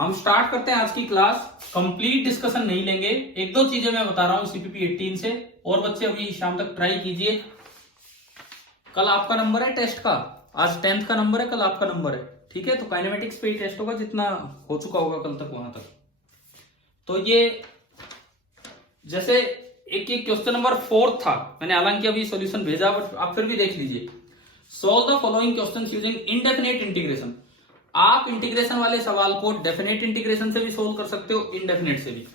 हम स्टार्ट करते हैं आज की क्लास। कंप्लीट डिस्कशन नहीं लेंगे, एक दो चीजें मैं बता रहा हूं सीपीपी 18 से। और बच्चे अभी शाम तक ट्राई कीजिए। कल आपका नंबर है टेस्ट का, आज 10th का नंबर है, कल आपका नंबर है, ठीक है। तो काइनेमेटिक्स पे ही टेस्ट होगा, जितना हो चुका होगा कल तक वहां तक। तो ये जैसे एक क्वेश्चन नंबर 4 था, मैंने हालांकि अभी सॉल्यूशन भेजा, बट आप फिर भी देख लीजिए। Solve the following questions using indefinite integration. आप इंटीग्रेशन वाले सवाल को डेफिनेट इंटीग्रेशन से भी सोल्व कर सकते हो, इनडेफिनेट से भी।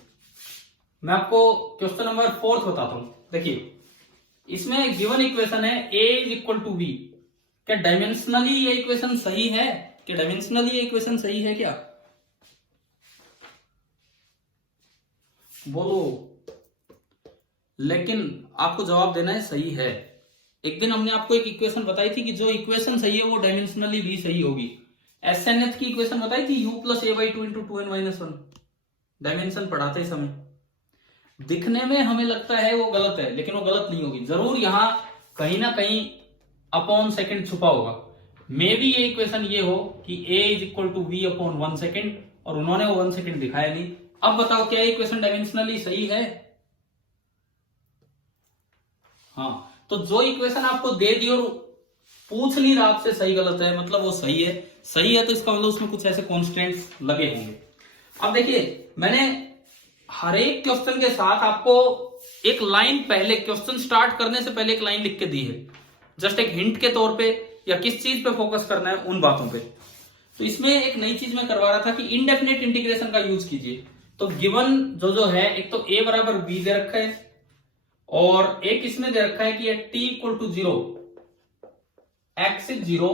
मैं आपको क्वेश्चन नंबर 4 बताता हूं। देखिए, इसमें गिवन इक्वेशन है a is equal to B. क्या डायमेंशनली ये इक्वेशन सही है? क्या डायमेंशनली ये इक्वेशन सही है क्या? बोलो। लेकिन आपको जवाब देना है सही है। एक दिन हमने आपको एक इक्वेशन बताई थी कि जो इक्वेशन सही है वो डायमेंशनली भी सही होगी। एसएनएच की इक्वेशन बताई थी, u plus A by two into two N minus one. Dimension पढ़ाते समय दिखने में हमें लगता है वो गलत है, लेकिन वो गलत नहीं होगी। जरूर यहां कहीं ना कहीं अपॉन सेकंड छुपा होगा। मे बी ये इक्वेशन ये हो कि a is equal to V upon 1 second, और उन्होंने वो 1 सेकेंड दिखाया नहीं। अब बताओ, क्या इक्वेशन डायमेंशनली सही है? हाँ, तो जो इक्वेशन आपको दे दी और पूछ नहीं रहा आपसे सही गलत है, मतलब वो सही है। सही है तो इसका मतलब उसमें कुछ ऐसे कॉन्स्टेंट्स लगे होंगे। अब देखिए, मैंने हर एक क्वेश्चन के साथ आपको एक लाइन पहले, क्वेश्चन स्टार्ट करने से पहले एक लाइन लिख के दी है, जस्ट एक हिंट के तौर पे, या किस चीज पे फोकस करना है उन बातों पे। तो इसमें एक नई चीज मैं करवा रहा था कि इनडेफिनेट इंटीग्रेशन का यूज कीजिए। तो गिवन जो है, एक तो a बराबर b दे रखा है, और एक इसमें दे रखा है कि t equal to 0, x is 0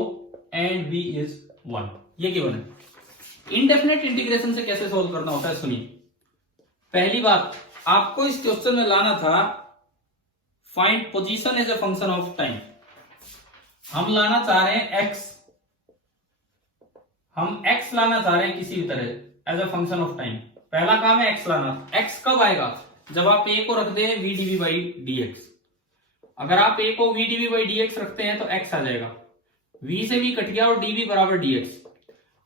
and v is 1। ये गिवन है। इनडेफिनेट इंटीग्रेशन से कैसे सोल्व करना होता है, सुनिए। पहली बात, आपको इस क्वेश्चन में लाना था find position as a function of time. हम लाना चाह रहे हैं x, हम x लाना चाह रहे हैं किसी भी तरह as a function of time. पहला काम है x लाना। x कब आएगा? जब आप a को रखते हैं v dv by dx। अगर आप a को v dv by dx रखते हैं तो x आ जाएगा, v से v कट गया और dv बराबर dx।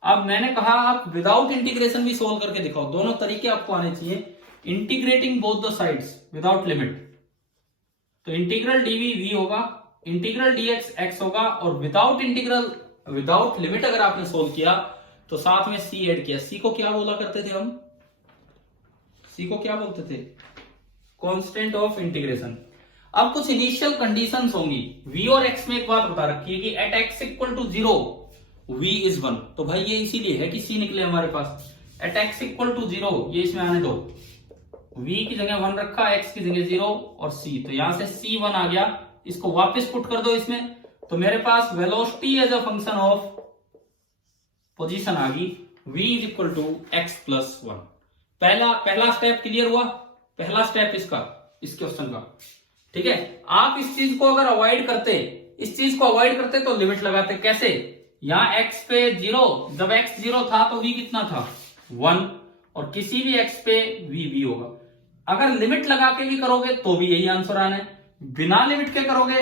अब मैंने कहा आप विदाउट इंटीग्रेशन भी सोल्व करके दिखाओ। दोनों तरीके आपको आने चाहिए। Integrating both the sides without limit, तो इंटीग्रल dv v होगा, इंटीग्रल dx x होगा, और विदाउट इंटीग्रल, विदाउट लिमिट अगर आपने सोल्व किया तो साथ में c ऐड किया। c को क्या बोला करते थे हम? c को क्या बोलते थे? Constant of integration. अब कुछ इनिशियल कंडीशंस होंगी। v और x में एक बात बता रखी है कि at x equal to 0 v is 1। तो भाई ये इसीलिए है कि c निकले हमारे पास। एट x इक्वल टू 0, ये इसमें आने दो, v की जगह 1 रखा, x की जगह 0 और c। तो यहां से c1 आ गया, इसको वापस पुट कर दो इसमें, तो मेरे पास velocity as a function of position आ गई, v is equal to x plus 1। पहला स्टेप क्लियर हुआ, पहला स्टेप इसका, इस क्वेश्चन का, ठीक है। आप इस चीज को अगर अवॉइड करते, इस चीज को अवॉइड करते तो लिमिट लगाते। कैसे? यहां x पे 0, जब x 0 था तो v कितना था? 1, और किसी भी x पे v होगा। अगर लिमिट लगा के भी करोगे तो भी यही आंसर आना है, बिना लिमिट के करोगे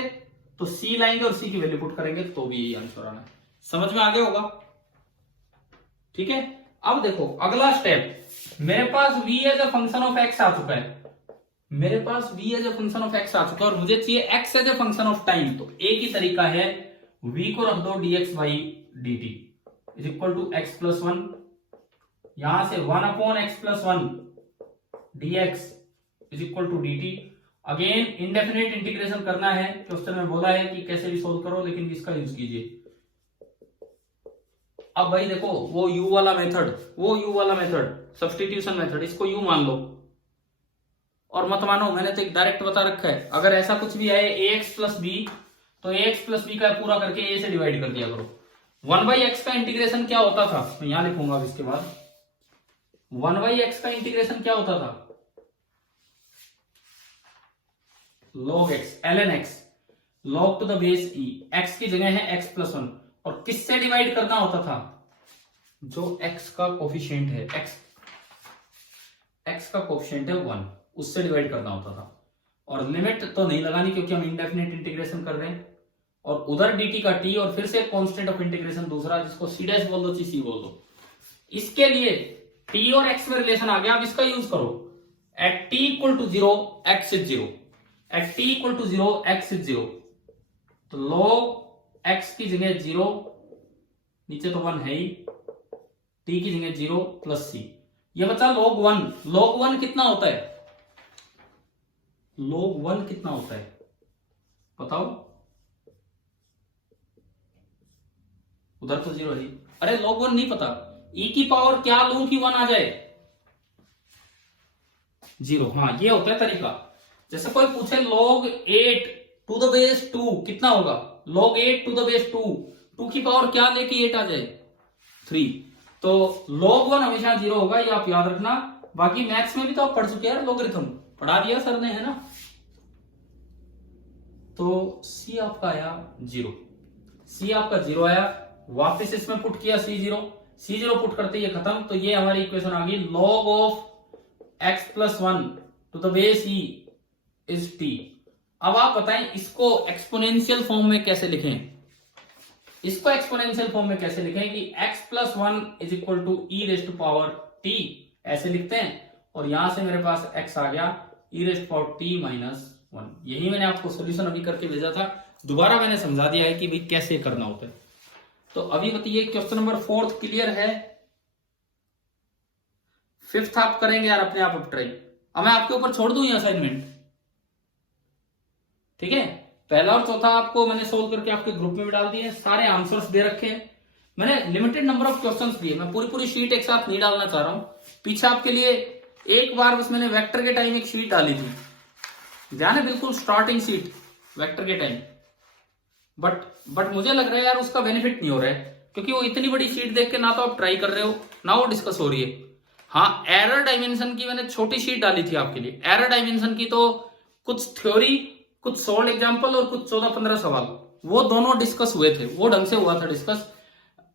तो c लाएंगे और c की वैल्यू पुट करेंगे तो भी यही आंसर आना है। समझ में आ गया होगा, ठीक है। अब देखो अगला स्टेप, मेरे पास v as a function of x आ चुका है, मेरे पास v as a function of x आ चुका है, और मुझे चाहिए x as a function of time. तो एक ही तरीका है, v को रख दो dx by dt is equal to x plus 1। यहां से 1 upon x plus 1 dx is equal to dt। Again indefinite integration करना है, क्वेश्चन में बोला है कि कैसे भी सोल्व करो, लेकिन इसका यूज कीजिए। अब भाई देखो, वो u वाला मेथड, सब्स्टिट्यूशन मेथड, इसको u मान लो और मत मानो। मैंने तो एक डायरेक्ट बता रखा है, अगर ऐसा कुछ भी है ax प्लस b, तो ax प्लस b का पूरा करके a से डिवाइड कर दिया करो। 1/x का इंटीग्रेशन क्या होता था, मैं यहां लिखूंगा अब इसके बाद। 1/x का इंटीग्रेशन क्या होता था? log x, ln x, log to the base e। x की जगह है x प्लस 1, और किससे डिवाइड करना होता था? जो x का कोफिशिएंट है, x का कोफिशिएंट है 1, उससे डिवाइड करना होता था। और लिमिट तो नहीं लगानी क्योंकि हम इंडेफिनेट इंटीग्रेशन कर रहे हैं। और उधर dt का t, और फिर से कांस्टेंट ऑफ इंटीग्रेशन दूसरा, जिसको c डैश बोल दो, c बोल दो। इसके लिए टी और एक्स में रिलेशन आ गया, अब इसका यूज करो। At t equal to 0 x is 0, at t equal to 0 x is 0, तो log x की जगह 0, नीचे तो 1 है ही, t की जगह 0 प्लस c, ये बचा log 1। log 1 कितना होता है, log 1 कितना होता है बताओ, उधर तो 0 है। अरे log 1 नहीं पता, e की पावर क्या लूं कि 1 आ जाए, 0। हाँ ये होता है तरीका। जैसे कोई पूछे log 8 टू द बेस 2 कितना होगा, log 8 टू द बेस 2, 2 की पावर क्या लेके 8 आ जाए, 3। तो log 1 हमेशा 0 होगा, ये आप याद रखना। बाकी मैथ्स में भी तो आप पढ़ चुके हैं, लॉगरिथम पढ़ा दिया सर ने, है ना। तो c आपका आया 0, c आपका 0 आया, वापस इसमें पुट किया c0 पुट करते ये खत्म। तो ये हमारी इक्वेशन आ गई, log of x plus 1 to the base e is t। अब आप बताएं इसको एक्सपोनेंशियल फॉर्म में कैसे लिखें, इसको एक्सपोनेंशियल फॉर्म में कैसे लिखें कि x plus 1 is equal to e raise to power t, ऐसे लिखते हैं। और यहां से मेरे पास x आ गया e raise to power t minus 1। यही मैंने आपको सोल्यूशन अभी करके भेजा था, दोबारा मैंने समझा दिया है कि भाई कैसे करना होता है। तो अभी बताइए क्वेश्चन नंबर 4 क्लियर है, 5th आप करेंगे यार अपने आप ट्राई। अब मैं आपके ऊपर छोड़ दूं ये असाइनमेंट, ठीक है। पहला और चौथा आपको मैंने सोल्व करके आपके ग्रुप में भी डाल दिए, सारे आंसर्स दे रखे हैं। मैंने लिमिटेड नंबर ऑफ क्वेश्चंस दिए, मैं पूरी शीट एक साथ नहीं डालना चाह रहा हूं। पीछे आपके लिए एक बार बस मैंने वेक्टर के टाइम एक शीट डाली थी, ध्यान है, बिल्कुल स्टार्टिंग शीट वेक्टर के टाइम। बट मुझे लग रहा है यार उसका बेनिफिट नहीं हो रहा है, क्योंकि वो इतनी बड़ी शीट देख के ना तो आप ट्राई कर रहे हो ना वो डिस्कस हो रही है। हाँ, एरर डायमेंशन की मैंने छोटी शीट डाली थी आपके लिए। एरर डायमेंशन की तो कुछ थ्योरी, कुछ सोल्ड एग्जाम्पल और कुछ 14-15 सवाल, वो दोनों डिस्कस हुए थे, वो ढंग से हुआ था डिस्कस।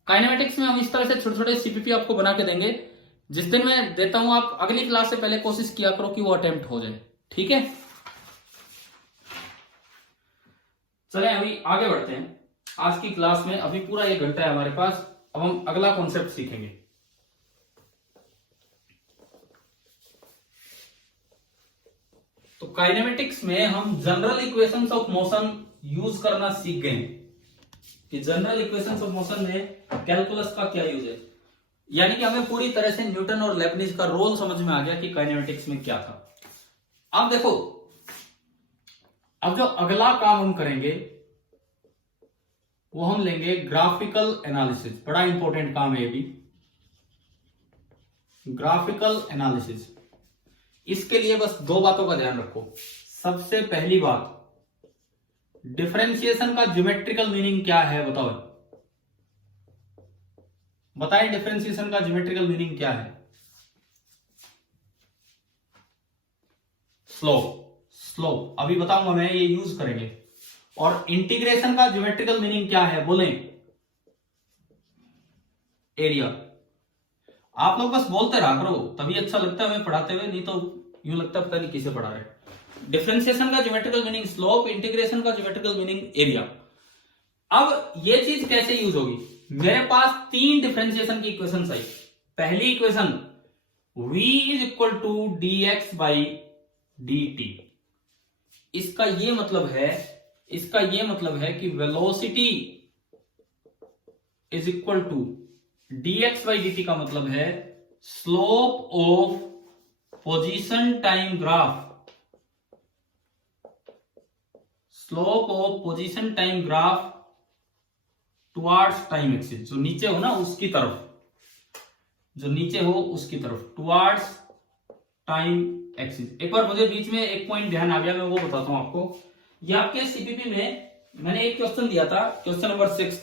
काइनेमेटिक्स में हम इस तरह से छोटे छोटे सीपीपी आपको बना के देंगे। जिस दिन मैं देता हूं, आप अगली क्लास से पहले कोशिश किया करो कि वो अटेम्प्ट हो जाए, ठीक है। चलें अभी आगे बढ़ते हैं आज की क्लास में। अभी पूरा 1 घंटा है हमारे पास, अब हम अगला कॉन्सेप्ट सीखेंगे। तो काइनेमेटिक्स में हम general equations of motion use करना सीख गए कि जनरल इक्वेशंस ऑफ मोशन में कैलकुलस का क्या यूज है, यानी कि हमें पूरी तरह से न्यूटन और लेबनिज का रोल समझ में आ गया कि काइनेमेटिक्स में क्या था। अब देखो, अब जो अगला काम हम करेंगे वो हम लेंगे ग्राफिकल एनालिसिस। बड़ा इंपॉर्टेंट काम है ये भी, ग्राफिकल एनालिसिस। इसके लिए बस 2 बातों का ध्यान रखो। सबसे पहली बात, डिफरेंशिएशन का ज्योमेट्रिकल मीनिंग क्या है, बताओ बताएं, डिफरेंशिएशन का ज्योमेट्रिकल मीनिंग क्या है। स्लोप अभी बताऊंगा मैं, ये यूज करेंगे। और इंटीग्रेशन का ज्योमेट्रिकल मीनिंग क्या है, बोलें, एरिया। आप लोग बस बोलते रहा करो, तभी अच्छा लगता है हमें पढ़ाते हुए, नहीं तो यूं लगता है पता नहीं किसे पढ़ा रहे। डिफरेंशिएशन का ज्योमेट्रिकल मीनिंग स्लोप, इंटीग्रेशन का ज्योमेट्रिकल मीनिंग एरिया। अब ये चीज कैसे यूज होगी, मेरे पास 3 डिफरेंशिएशन की इक्वेशन आई। पहली equation v is equal to dx by dt। इसका ये मतलब है कि velocity is equal to dx by dt का मतलब है slope of position time graph, slope of position time graph towards time axis. जो नीचे हो ना उसकी तरफ, टुवार्ड्स टाइम एक्सिस। एक बार मुझे बीच में एक पॉइंट ध्यान आ गया, मैं वो बताता हूं आपको। ये आपके सीपीपी में मैंने एक क्वेश्चन दिया था, क्वेश्चन नंबर 6,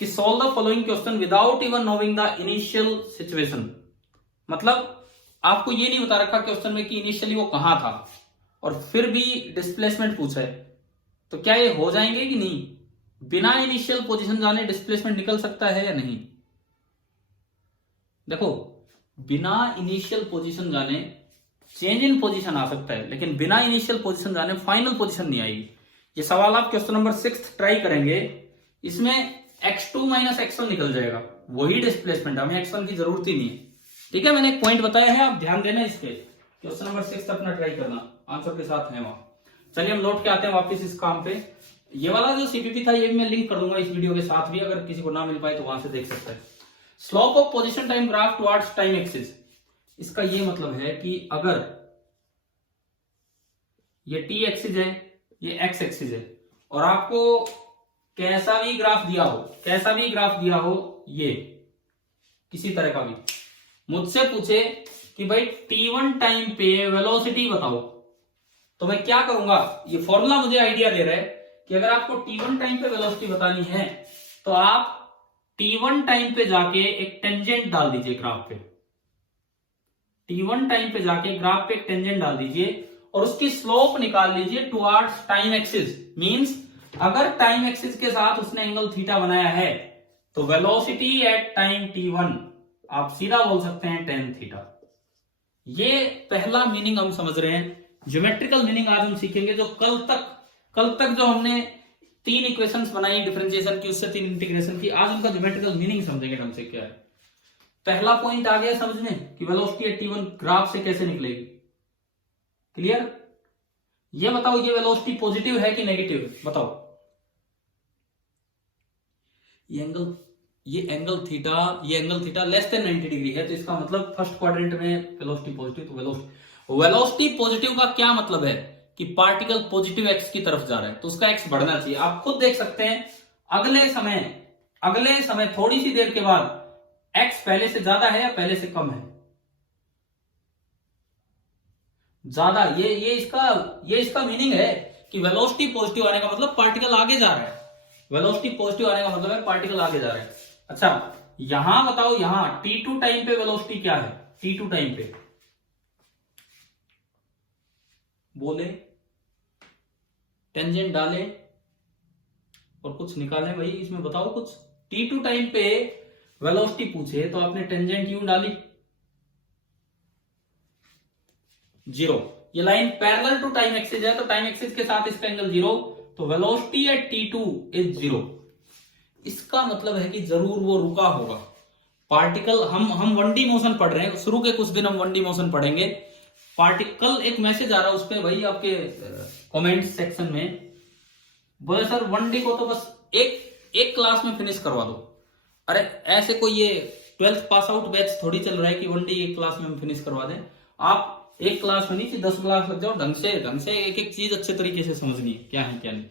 कि solve the following question without even knowing the initial situation. मतलब आपको ये नहीं बता रखा क्वेश्चन में कि इनिशियली वो कहां था, और फिर भी डिस्प्लेसमेंट पूछा है, तो क्या ये हो जाएंगे कि नहीं? बिना इनिशियल पोजीशन जाने डिस्प्लेसमेंट निकल सकता है या नहीं? देखो, बिना इनिशियल पोजीशन जाने चेंज इन पोजीशन आ सकता है, लेकिन बिना इनिशियल पोजीशन जाने फाइनल पोजीशन नहीं आएगी। ये सवाल आप क्वेश्चन नंबर 6 ट्राई करेंगे, इसमें x2 माइनस x1 निकल जाएगा, वही डिस्प्लेसमेंट, हमें x1 की जरूरत ही नहीं है। ठीक है, मैंने एक पॉइंट बताया है, आप ध्यान देना इस पे। क्वेश्चन नंबर 6 अपना ट्राई करना, आंसर के साथ है वहां। चलिए हम लौट के आते हैं वापस इस काम पे। ये वाला जो सीपीपी था ये भी मैं लिंक कर दूंगा इस वीडियो के साथ भी, अगर किसी को ना मिल पाए तो वहां से देख सकते हैं। Slope of position time graph towards time axis, इसका ये मतलब है कि अगर ये टी एक्सिस है, ये एक्स एक्सिस है, और आपको कैसा भी ग्राफ दिया हो, कैसा भी ग्राफ दिया हो, ये किसी तरह का भी मुझसे पूछे कि भाई t1 टाइम पे वेलोसिटी बताओ, तो मैं क्या करूंगा, ये फॉर्मूला मुझे आइडिया दे रहा है कि अगर आपको t1 टाइम पे वेलोसिटी बतानी है तो आप t1 टाइम पे जाके एक टेंजेंट डाल दीजिए ग्राफ पे, t1 टाइम पे जाके ग्राफ पे एक टेंजेंट डाल दीजिए और उसकी स्लोप निकाल लीजिए टुवर्ड्स टाइम एक्सिस। मींस अगर टाइम एक्सिस के साथ उसने एंगल थीटा बनाया है तो वेलोसिटी एट टाइम t1 आप सीधा बोल सकते हैं tan थीटा। ये पहला मीनिंग हम समझ रहे हैं। ज्योमेट्रिकल मीनिंग आज हम सीखेंगे, जो कल तक जो हमने 3 इक्वेशंस बनाई डिफरेंशिएशन की, उससे 3 इंटीग्रेशन की, आज उनका ज्योमेट्रिकल मीनिंग समझेंगे ढंग से क्या है। पहला पॉइंट आ गया समझने कि वेलोसिटी एट t1 ग्राफ से कैसे निकलेगी। क्लियर? ये बताओ ये वेलोसिटी पॉजिटिव है कि नेगेटिव है, बताओ। ये angle theta less than 90 degree है, तो इसका मतलब फर्स्ट क्वाड्रेंट में वेलोसिटी पॉजिटिव। तो वेलोसिटी पॉजिटिव का क्या मतलब है कि पार्टिकल पॉजिटिव एक्स की तरफ जा रहा है, तो उसका एक्स बढ़ना चाहिए। आप खुद देख सकते हैं अगले समय थोड़ी सी देर के बाद एक्स पहले से ज्यादा है या पहले से कम है, ज्यादा। ये इसका मीनिंग है कि वेलोसिटी पॉजिटिव आने का मतलब पार्टिकल आगे जा रहा है। वेलोसिटी पॉजिटिव आने का मतलब है पार्टिकल आगे जा रहा है। अच्छा यहां बताओ, यहां t2 टाइम पे वेलोसिटी क्या है, t2 टाइम पे बोले, टेंजेंट डाले और कुछ निकाले भाई, इसमें बताओ कुछ। t2 टाइम पे वेलोसिटी पूछे तो आपने टेंजेंट क्यों डाली, 0। ये line parallel to time axis है, तो टाइम एक्सिस के साथ इसका एंगल 0, तो वेलोसिटी एट t2 इज 0। इसका मतलब है कि जरूर वो रुका होगा पार्टिकल। हम 1D मोशन पढ़ रहे हैं, शुरू के कुछ दिन हम 1D मोशन पढ़ेंगे। पार्टिकल, एक मैसेज आ रहा है उस पे भाई आपके कमेंट सेक्शन में, बोले सर 1D को तो बस एक क्लास में फिनिश करवा दो। अरे ऐसे कोई ये 12th पास आउट बैच थोड़ी चल रहा है कि 1D एक क्लास में हम फिनिश करवा दें। आप एक क्लास में नहीं, 10 क्लास लग जाओ, ढंग से एक चीज अच्छे तरीके से समझनी है क्या है क्या नहीं।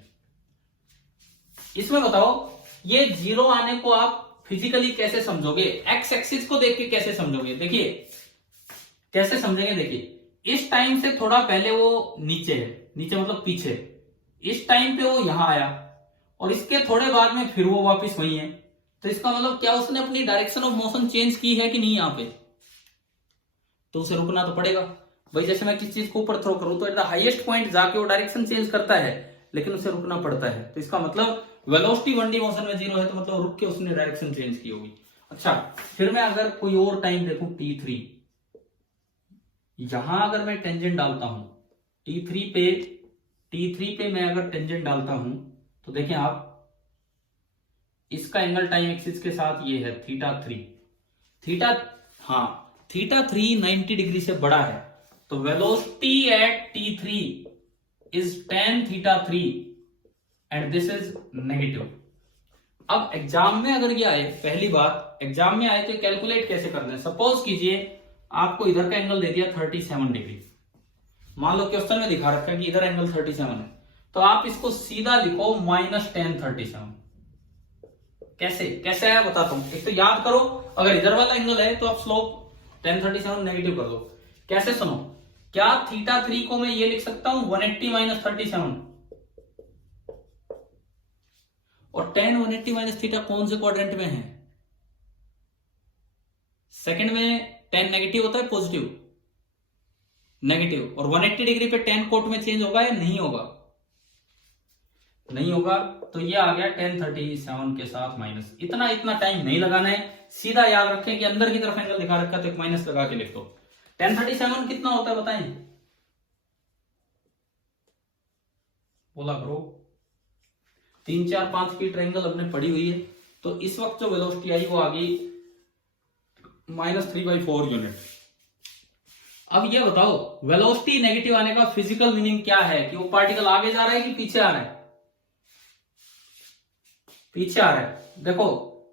इसमें बताओ ये 0 आने को आप फिजिकली कैसे समझोगे, एक्स एक्सिस को देख के कैसे समझोगे। देखिए कैसे समझेंगे, देखिए इस टाइम से थोड़ा पहले वो नीचे है, नीचे मतलब पीछे, इस टाइम पे वो यहां आया और इसके थोड़े बाद में फिर वो वापस वही है, तो इसका मतलब क्या उसने अपनी डायरेक्शन ऑफ मोशन चेंज की है कि नहीं यहां पे, तो उसे रुकना तो पड़ेगा भाई। जैसे मैं किसी चीज को ऊपर थ्रो करूं तो एट द हाईएस्ट पॉइंट जाके वो डायरेक्शन चेंज करता है, लेकिन उसे रुकना पड़ता है। तो इसका मतलब वेलोसिटी 1D मोशन में 0 है, तो मतलब रुक के उसने डायरेक्शन चेंज की होगी। अच्छा फिर मैं अगर कोई और टाइम देखूं t3, यहां अगर मैं टेंजेंट डालता हूं t3 पे मैं अगर टेंजेंट डालता हूं तो देखें आप, इसका एंगल टाइम एक्सिस के साथ ये है थीटा 3 90 डिग्री से बड़ा है, तो velocity eight t3 is tan theta 3 and this is negative. अब एग्जाम में अगर ये आए, पहली बात एग्जाम में आए तो कैलकुलेट कैसे करना है। सपोज कीजिए आपको इधर का एंगल दे दिया 37 डिग्री, मान लो क्वेश्चन में दिखा रखा है कि इधर एंगल 37 है, तो आप इसको सीधा लिखो -tan 37। कैसे आया बताता हूं। एक तो याद करो, अगर इधर वाला एंगल है तो आप स्लोप tan 37 नेगेटिव कर दो। कैसे सुनो, क्या थीटा 3 को मैं ये लिख सकता हूं 180 - 37, और tan 180 - थीटा कौन से क्वाड्रेंट में है, सेकंड में tan नेगेटिव होता है, पॉजिटिव नेगेटिव, और 180 डिग्री पे tan कोट में चेंज होगा या नहीं होगा, नहीं होगा। तो ये आ गया tan 37 के साथ माइनस। इतना टाइम नहीं लगाना है, सीधा याद रखें कि अंदर की तरफ एंगल दिखा रखा है तो एक माइनस लगा के लिख दो। tan 37 कितना होता है बताएं, बोला करो। 3 4 5 की ट्रायंगल हमने पढ़ी हुई है, तो इस वक्त जो वेलोसिटी आई वो आ गई -3/4 यूनिट। अब ये बताओ वेलोसिटी नेगेटिव आने का फिजिकल मीनिंग क्या है, कि वो पार्टिकल आगे जा रहा है कि पीछे आ रहा है? पीछे आ रहा है। देखो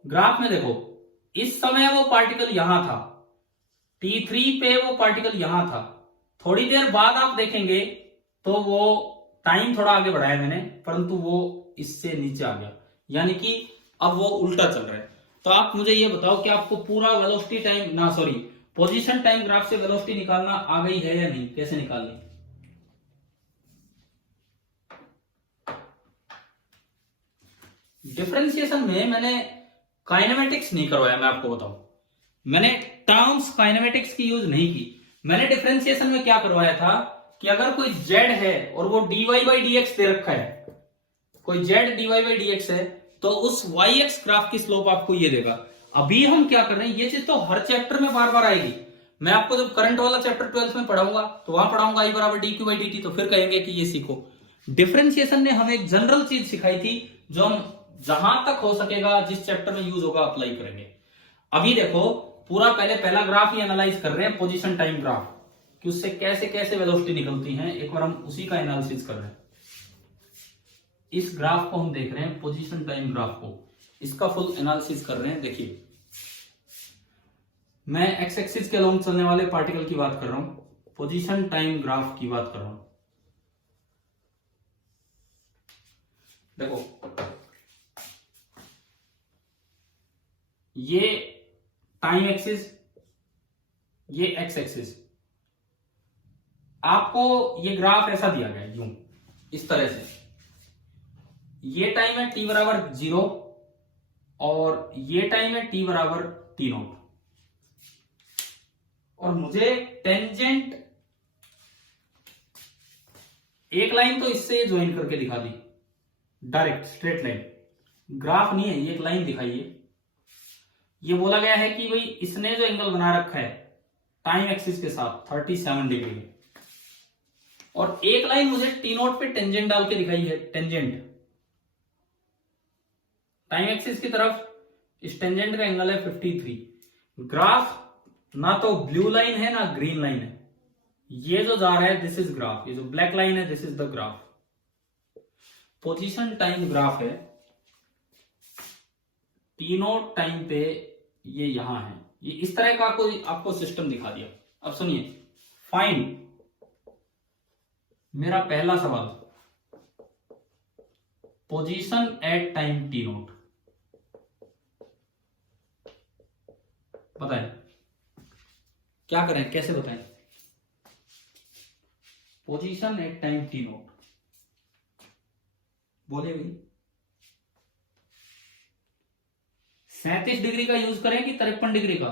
ग्राफ में देखो, इस समय वो पार्टिकल यहां था, T3 पे वो पार्टिकल यहां था, थोड़ी देर बाद आप देखेंगे तो वो टाइम थोड़ा आगे बढ़ाया मैंने, परंतु वो इससे नीचे आ गया, यानी कि अब वो उल्टा चल रहा है। तो आप मुझे ये बताओ कि आपको पूरा वेलोसिटी टाइम ना सॉरी पोजीशन टाइम ग्राफ से वेलोसिटी निकालना आ गई है या नहीं? कैसे निकालनी? डिफरेंशिएशन में मैंने काइनेमेटिक्स नहीं करवाया, मैं आपको बताऊं, मैंने टर्म्स काइनेमेटिक्स की यूज नहीं की। मैंने डिफरेंशिएशन में क्या करवाया था कि अगर कोई z है और वो dy बाई dx दे रखा है, कोई z dy बाई dx है, तो उस yx ग्राफ की स्लोप आपको ये देगा। अभी हम क्या कर रहे हैं, ये चीज तो हर चैप्टर में बार बार आएगी। मैं आपको जब करंट वाला चैप्टर 12th में पढ़ाऊंगा तो वहां पढ़ाऊंगा i बराबर dq बाई dt, तो फिर कहेंगे कि ये सीखो। डिफरेंशिएशन ने हमें एक जनरल चीज सिखाई थी, जो हम जहां तक हो सकेगा जिस चैप्टर में यूज होगा अप्लाई करेंगे। अभी देखो पूरा पहला ग्राफ ही एनालाइज कर रहे हैं, पोजीशन टाइम ग्राफ, कि उससे कैसे कैसे वेलोसिटी निकलती है, एक बार हम उसी का एनालिसिस कर रहे हैं। इस ग्राफ को हम देख रहे हैं, पोजीशन टाइम ग्राफ को, इसका फुल एनालिसिस कर रहे हैं। देखिए मैं एक्स एक्सिस के अलोंग चलने वाले पार्टिकल की बात कर रहा हूं, पोजीशन टाइम ग्राफ की बात कर रहा हूं। देखो ये टाइम एक्सिस, ये एक्स एक्सिस, आपको ये ग्राफ ऐसा दिया गया यूं, इस तरह से। ये टाइम है t बराबर 0 और ये टाइम है t बराबर t0, और मुझे टेंजेंट एक लाइन तो इससे ज्वाइन करके दिखा दी, डायरेक्ट स्ट्रेट लाइन, ग्राफ नहीं है, ये एक लाइन दिखाइए। ये बोला गया है कि भाई इसने जो एंगल बना रखा है टाइम एक्सिस के साथ 37 डिग्री, और एक लाइन मुझे t0 पे टेंजेंट डाल के दिखाई है, टेंजेंट टाइम एक्सिस की तरफ, इस टेंजेंट का एंगल है 53। ग्राफ ना तो ब्लू लाइन है ना ग्रीन लाइन है, ये जो जा रहा है दिस इज ग्राफ, ये जो ब्लैक लाइन है this is the graph. Position time graph है, t0 टाइम पे ये यहां है, ये इस तरह का कोई आपको सिस्टम दिखा दिया। अब सुनिए, फाइंड, मेरा पहला सवाल, पोजीशन एट टाइम t0, बताएं क्या करें, कैसे बताएं? पोजीशन एट टाइम t0, बोले भाई 37 डिग्री का यूज करें कि 53 डिग्री का?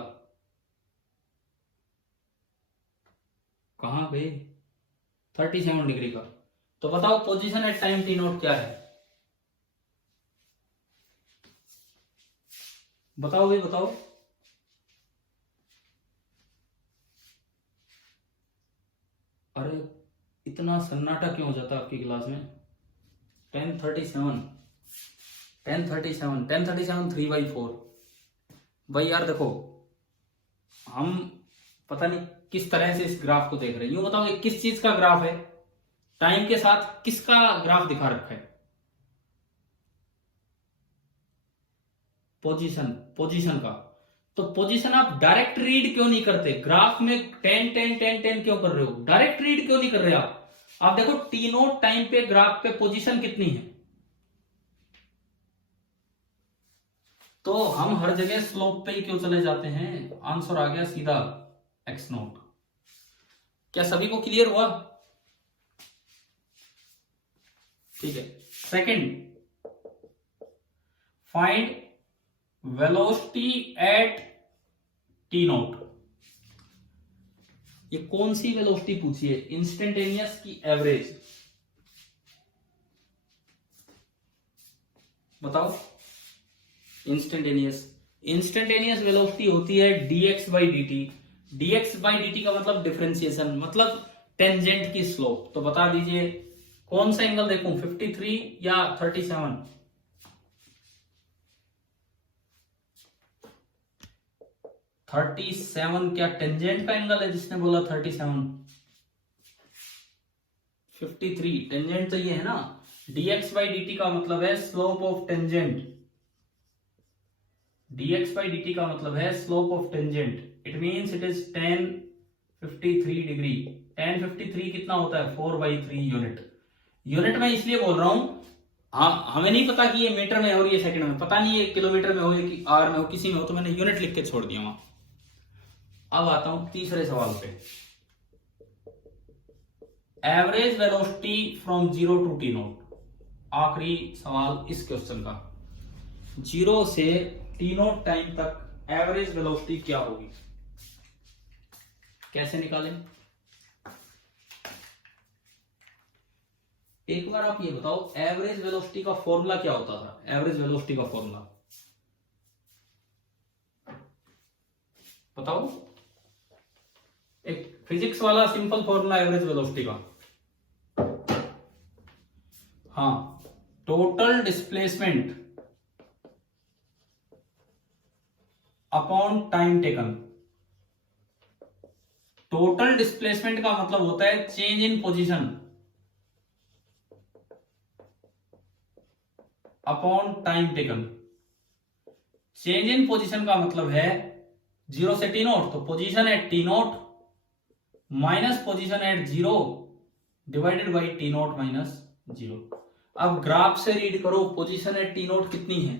कहां गए 37 डिग्री का? तो बताओ पोजीशन एट टाइम t0 क्या है? बताओ भाई बताओ। अरे इतना सन्नाटा क्यों हो जाता आपकी क्लास में? 1037 3/4 भाई यार देखो, हम पता नहीं किस तरह से इस ग्राफ को देख रहे हैं। यूं बताओ ये किस चीज का ग्राफ है, टाइम के साथ किसका ग्राफ दिखा रखा है? पोजीशन का। तो पोजीशन आप डायरेक्ट रीड क्यों नहीं करते? ग्राफ में 10 10 10 10 क्यों कर रहे हो? डायरेक्ट रीड क्यों नहीं कर रहे आप देखो t0 टाइम पे ग्राफ पे पोजीशन कितनी है, तो हम हर जगह स्लोप पे ही क्यों चले जाते हैं? आंसर आ गया सीधा x0। क्या सभी को क्लियर हुआ? ठीक है। Second, find velocity at t0। ये कौन सी वेलोसिटी पूछी है? इंस्टेंटेनियस की एवरेज? बताओ। इंस्टेंटेनियस वेलोसिटी होती है dx by dt। dx by dt का मतलब डिफरेंशिएशन, मतलब टेंजेंट की स्लोप। तो बता दीजिए कौन सा एंगल देखूं, 53 या 37? 37 क्या टेंजेंट का एंगल है जिसने बोला 37? 53 टेंजेंट तो ये है ना। dx बाई dt का मतलब है slope of tangent. dx by dt का मतलब है slope of tangent. It means it is tan 53 degree. tan 53 कितना होता है? 4/3 यूनिट। यूनिट में इसलिए बोल रहा हूं, हमें नहीं पता कि ये मीटर में हो, ये सेकंड में, पता नहीं ये किलोमीटर में हो या कि आर में हो, किसी में हो, तो मैंने यूनिट लिख के छोड़ दिया वहां। अब आता हूं तीसरे सवाल पे। Average velocity from 0 to t nought. आखिरी सवाल इस क्वेश्चन का। 0 से टी नोट टाइम तक एवरेज वेलोसिटी क्या होगी, कैसे निकालें? एक बार आप ये बताओ, एवरेज वेलोसिटी का फॉर्मूला क्या होता था? एवरेज वेलोसिटी का फॉर्मूला बताओ। एक फिजिक्स वाला सिंपल फॉर्मूला एवरेज वेलोसिटी का। हाँ, total displacement upon time taken. Total displacement का मतलब होता है change in position upon time taken. Change in position का मतलब है 0 से टी नोट, तो position at t nought minus position at 0 divided by t nought minus 0। अब ग्राफ से रीड करो, पोजीशन एट टी नोट कितनी है?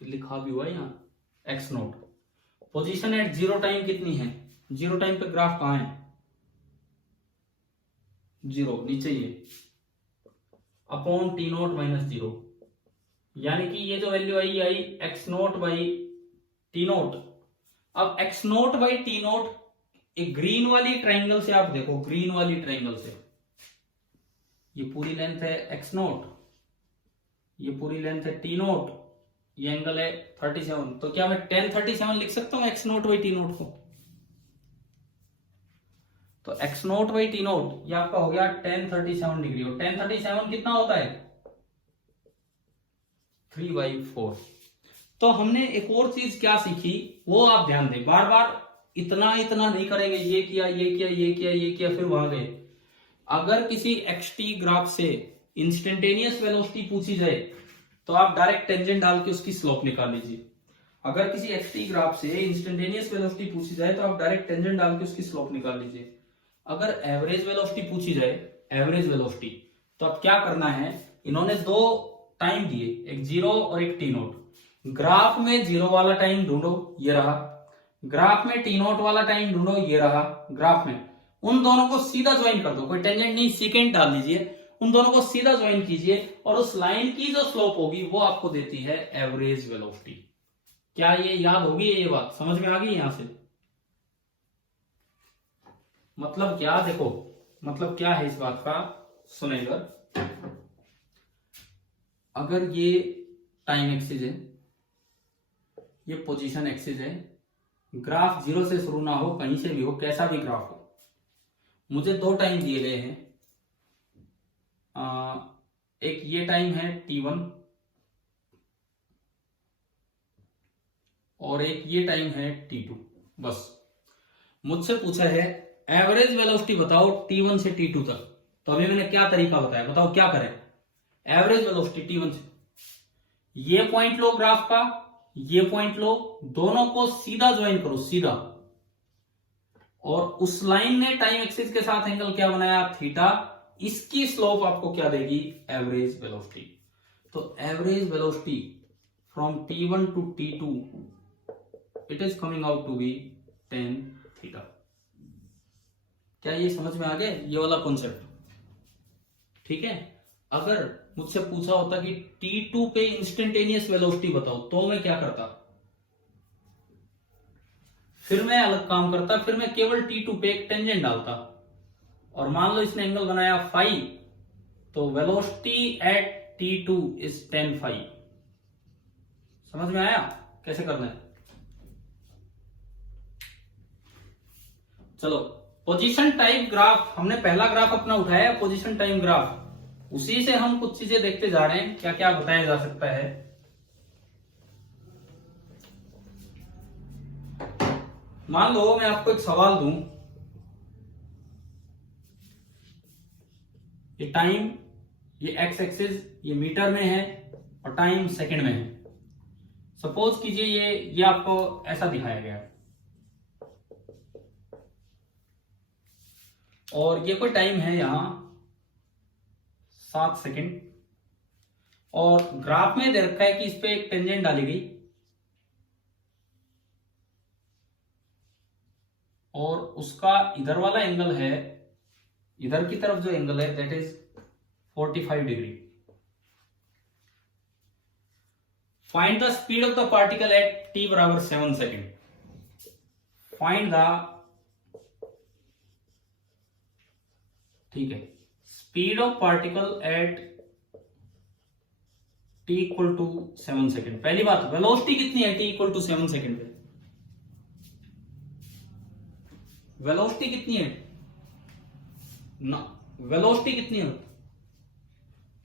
लिखा भी हुआ है यहां x nought. Position at 0 time कितनी है? 0 टाइम पे ग्राफ कहां है? 0 नीचे ये अपॉन टी नोट माइनस 0, यानी कि ये जो वैल्यू आई x not by t not. अब x not by t not एक ग्रीन वाली ट्राइंगल से आप देखो, ग्रीन वाली ट्राइंगल से ये पूरी लेंथ है एक्स नोट, ये पूरी लेंथ है टी नोट, ये एंगल है 37। तो क्या मैं tan 37 लिख सकता हूं x not by t note को? तो x not by t note ये आपका हो गया tan 37 डिग्री। और tan 37 कितना होता है? 3/4। तो हमने एक और चीज क्या सीखी वो आप ध्यान दें, बार बार इतना इतना नहीं करेंगे, ये किया ये किया ये किया ये किया फिर वहां गए। अगर किसी एक्सटी ग्राफ से इंस्टेंटेनियस वेलोसिटी पूछी जाए तो आप डायरेक्ट टेंजेंट डाल के उसकी स्लोप निकाल लीजिए। अगर किसी एक्सटी ग्राफ से इंस्टेंटेनियस वेलोसिटी पूछी जाए तो आप डायरेक्ट टेंजेंट डाल के उसकी स्लोप निकाल लीजिए। अगर एवरेज वेलोसिटी पूछी जाए, एवरेज वेलोसिटी, तो अब क्या करना है, इन्होंने दो टाइम दिए, एक 0 और एक टी नोट। ग्राफ में 0 वाला टाइम ढूंढो, ये रहा। ग्राफ में टी नोट वाला टाइम ढूंढो, ये रहा। ग्राफ में उन दोनों को सीधा ज्वाइन कर दो, कोई टेंजेंट नहीं, सेकेंड डाल दीजिए, उन दोनों को सीधा ज्वाइन कीजिए और उस लाइन की जो स्लोप होगी वो आपको देती है एवरेज वेलोसिटी। क्या ये याद होगी? ये बात समझ में आ गई यहां से? मतलब क्या, देखो मतलब क्या है इस बात का, सुनेगा। अगर ये टाइम एक्सिस है, ये पोजीशन एक्सिस है, ग्राफ 0 से शुरू ना हो, कहीं से भी हो, कैसा भी ग्राफ हो, मुझे दो टाइम दिए गए हैं। एक ये टाइम है t1 और एक ये टाइम है t2। बस मुझसे पूछा है एवरेज वेलोसिटी बताओ t1 से t2 तक। तो अभी मैंने क्या तरीका बताया, बताओ क्या करें? एवरेज वेलोसिटी t1 से, ये पॉइंट लो ग्राफ का, ये पॉइंट लो, दोनों को सीधा ज्वाइन करो, सीधा। और उस लाइन ने टाइम एक्सिस के साथ एंगल क्या बनाया? थीटा। इसकी स्लोप आपको क्या देगी? Average velocity. तो average velocity from t1 to t2 it is coming out to be tan theta. क्या ये समझ में आ गया ये वाला कॉन्सेप्ट? ठीक है। अगर मुझसे पूछा होता कि t2 पे इंस्टेंटेनियस वेलोसिटी बताओ, तो मैं क्या करता? फिर मैं अलग काम करता, फिर मैं केवल t2 पे एक टेंजेंट डालता और मान लो इसने एंगल बनाया फाई, तो velocity at t2 is tan phi. समझ में आया कैसे करना है? चलो, पोजीशन टाइप ग्राफ, हमने पहला ग्राफ अपना उठाया पोजीशन टाइम ग्राफ, उसी से हम कुछ चीजें देखते जा रहे हैं क्या क्या बताया जा सकता है। मान लो मैं आपको एक सवाल दूं, ये टाइम, ये एक्स एक्सिस ये मीटर में है और टाइम सेकंड में है। सपोज कीजिए ये आपको ऐसा दिखाया गया है और ये कोई टाइम है यहां 7 सेकंड और ग्राफ में दे रखा है कि इस पे एक टेंजेंट डाली गई और उसका इधर वाला एंगल है, इधर की तरफ जो एंगल है that is 45 degree. Find the speed of the particle at t बराबर 7 सेकेंड। फाइंड द, ठीक है, speed of particle at t equal to 7 second. पहली बात, वेलोसिटी कितनी है t इक्वल टू 7 सेकेंड पे? वेलोसिटी कितनी है ना, वेलोसिटी कितनी है?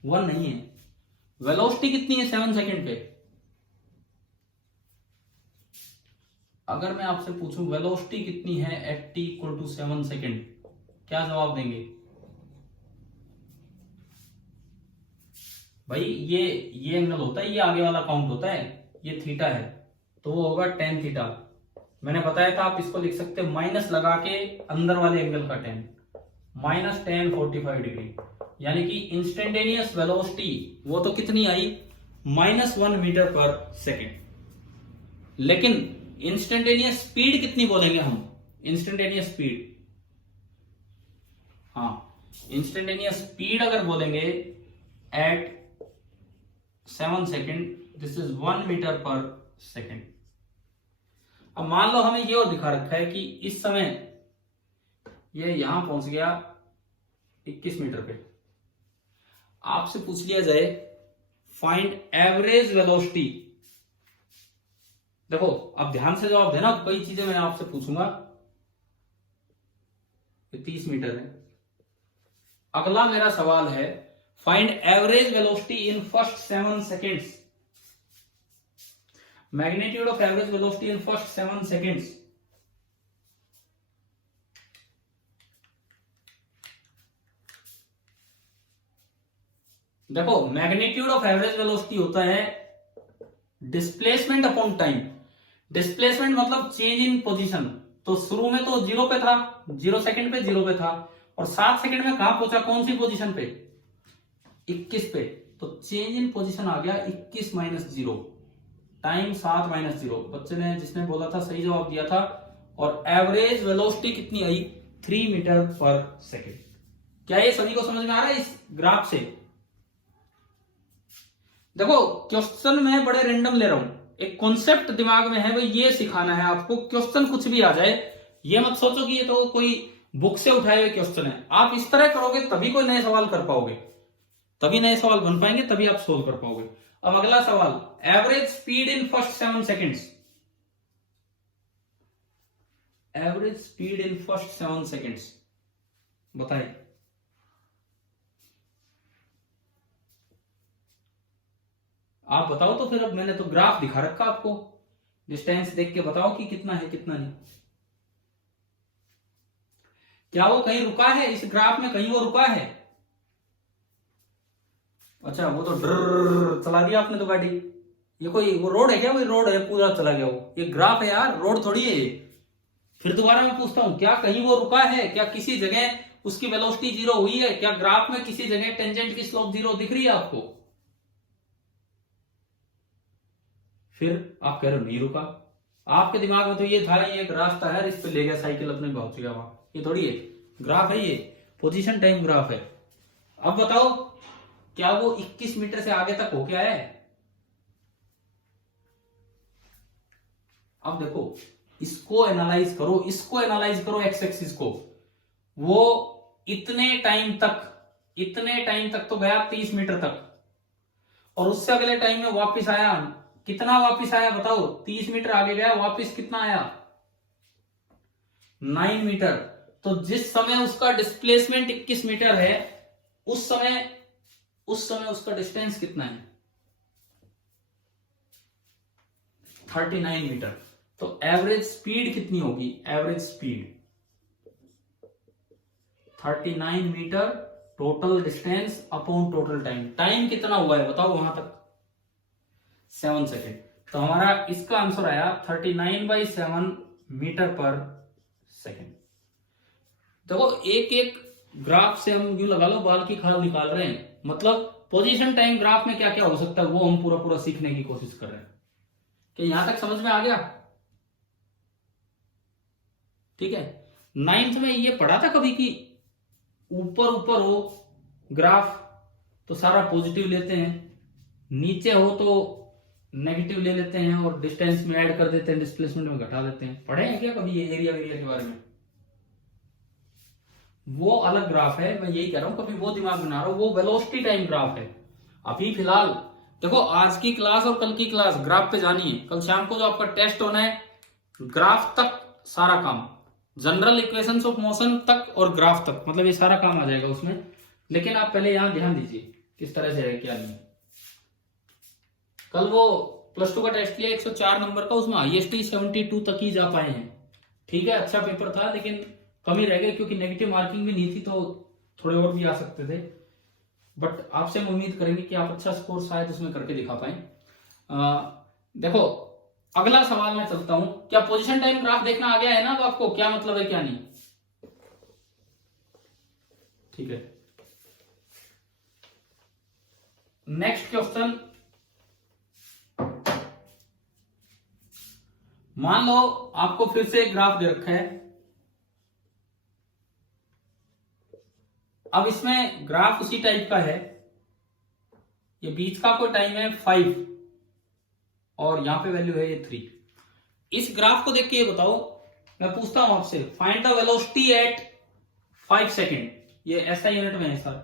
1 नहीं है। वेलोसिटी कितनी है 7 सेकेंड पे? अगर मैं आपसे पूछूं वेलोसिटी कितनी है at t equal to 7 second, क्या जवाब देंगे भाई? ये एंगल होता है, ये आगे वाला काउंट होता है, ये थीटा है तो वो होगा tan थीटा। मैंने बताया था आप इसको लिख सकते हैं माइनस लगा के अंदर वाले एंगल का tan, माइनस tan 45 डिग्री, यानी कि इंस्टेंटेनियस वेलोसिटी वो तो कितनी आई, -1 मीटर पर सेकेंड। लेकिन इंस्टेंटेनियस स्पीड कितनी बोलेंगे हम? इंस्टेंटेनियस स्पीड, हाँ, इंस्टेंटेनियस स्पीड अगर बोलेंगे at 7 second, this is 1 metre per second. अब मान लो हमें ये और दिखा रखा है कि इस समय ये यहां पहुंच गया 21 मीटर पे। आपसे पूछ लिया जाए फाइंड एवरेज वेलोसिटी, देखो अब ध्यान से जवाब देना, कई चीजें मैं आपसे पूछूंगा। 30 मीटर है। अगला मेरा सवाल है find average velocity in first 7 seconds, magnitude of average velocity in first 7 seconds. देखो मैग्नीट्यूड ऑफ एवरेज वेलोसिटी होता है डिस्प्लेसमेंट अपॉन टाइम। डिस्प्लेसमेंट मतलब चेंज इन पोजीशन, तो शुरू में तो 0 पे था, 0 सेकंड पे 0 पे था, और 7 सेकंड में कहां पहुंचा, कौन सी पोजीशन पे, 21 पे, तो चेंज इन पोजीशन आ गया 21 माइनस 0, टाइम 7 माइनस 0। बच्चे ने जिसने बोला था सही जवाब दिया था। और एवरेज वेलोसिटी कितनी आई, 3 मीटर पर सेकेंड। क्या ये सभी को समझ में आ रहा है इस ग्राफ से? देखो क्वेश्चन में बड़े रेंडम ले रहा हूं, एक कॉन्सेप्ट दिमाग में है भाई, ये सिखाना है आपको। क्वेश्चन कुछ भी आ जाए, ये मत सोचो कि ये तो कोई बुक से उठाए हुए क्वेश्चन है। आप इस तरह करोगे तभी कोई नए सवाल कर पाओगे, तभी नए सवाल बन पाएंगे, तभी आप सोल्व कर पाओगे। अब अगला सवाल, average speed in first 7 seconds. Average speed in first 7 seconds बताइए। आप बताओ तो फिर, अब मैंने तो ग्राफ दिखा रखा आपको, डिस्टेंस देख के बताओ कि कितना है कितना नहीं। क्या वो कहीं रुका है इस ग्राफ में, कहीं वो रुका है? अच्छा वो तो ड्र चला दिया आपने तो गाड़ी। ये कोई वो रोड है क्या? कोई रोड है पूरा चला गया वो? ये ग्राफ है यार, रोड थोड़ी है। फिर दोबारा मैं पूछता हूं, क्या कहीं वो रुका है? क्या किसी जगह उसकी वेलोसिटी 0 हुई है? क्या ग्राफ में किसी जगह टेंजेंट की स्लोप 0 दिख रही है आपको? फिर आप कह रहे हो नहीं रुका। आपके दिमाग में तो ये था ये एक रास्ता है, इस पे ले गया साइकिल अपने पहुंच गया वहां। ये थोड़ी है ग्राफ है, ये पोजीशन टाइम ग्राफ है। अब बताओ क्या वो 21 मीटर से आगे तक हो क्या है? अब देखो इसको एनालाइज करो, इसको एनालाइज करो, एक्स एक्सिस को। वो इतने टाइम तक तो गया 30 मीटर तक, और उससे अगले टाइम में वापस आया, कितना वापस आया बताओ? 30 मीटर आगे गया, वापस कितना आया? 9 मीटर। तो जिस समय उसका डिस्प्लेसमेंट 21 मीटर है, उस समय उसका डिस्टेंस कितना है? 39 मीटर। तो एवरेज स्पीड कितनी होगी? Average speed 39 metre total distance upon total time. Time कितना हुआ है बताओ वहां तक? 7 सेकेंड। तो हमारा इसका आंसर आया 39/7 मीटर पर सेकेंड। देखो एक एक ग्राफ से हम यूं लगा लो बाल की खाल निकाल रहे हैं, मतलब पोजीशन टाइम ग्राफ में क्या क्या हो सकता है वो हम पूरा पूरा सीखने की कोशिश कर रहे हैं। कि यहां तक समझ में आ गया? ठीक है। 9th में ये पढ़ा था कभी कि ऊपर ऊपर हो ग्राफ तो सारा पॉजिटिव लेते हैं, नीचे हो तो नेगेटिव ले लेते हैं, और डिस्टेंस में ऐड कर देते हैं, डिस्प्लेसमेंट में घटा देते हैं। पढ़े हैं क्या कभी ये एरिया वेरिया के बारे में? वो अलग ग्राफ है, मैं यही कह रहा हूं कभी वो दिमाग बना रहा हूं, वो वेलोसिटी टाइम ग्राफ है। अभी फिलहाल देखो आज की क्लास और कल की क्लास ग्राफ पे जानी है। कल शाम को जो आपका टेस्ट होना है ग्राफ तक सारा काम, जनरल इक्वेशंस ऑफ मोशन तक और ग्राफ तक, मतलब ये सारा काम आ जाएगा उसमें। लेकिन आप पहले यहां ध्यान दीजिए किस तरह से है क्या नहीं। कल वो +2 का टेस्ट लिया 104 नंबर का, उसमें हाईएस्ट 72 तक ही जा पाए हैं। ठीक है, अच्छा पेपर था लेकिन कमी रह गई क्योंकि नेगेटिव मार्किंग भी नहीं थी, तो थोड़े और भी आ सकते थे। बट आपसे हम उम्मीद करेंगे कि आप अच्छा स्कोर शायद उसमें करके दिखा पाए। देखो अगला सवाल मैं चलता हूं। क्या पोजीशन टाइम ग्राफ देखना आ गया है ना? तो आपको क्या मतलब है क्या नहीं? ठीक है। नेक्स्ट क्वेश्चन, मान लो आपको फिर से एक ग्राफ दे रखा है। अब इसमें ग्राफ उसी टाइप का है, ये बीच का कोई टाइम है 5 और यहां पे वैल्यू है ये 3। इस ग्राफ को देख के ये बताओ, मैं पूछता हूं आपसे, find the velocity at 5 second. ये ऐसा यूनिट में है सर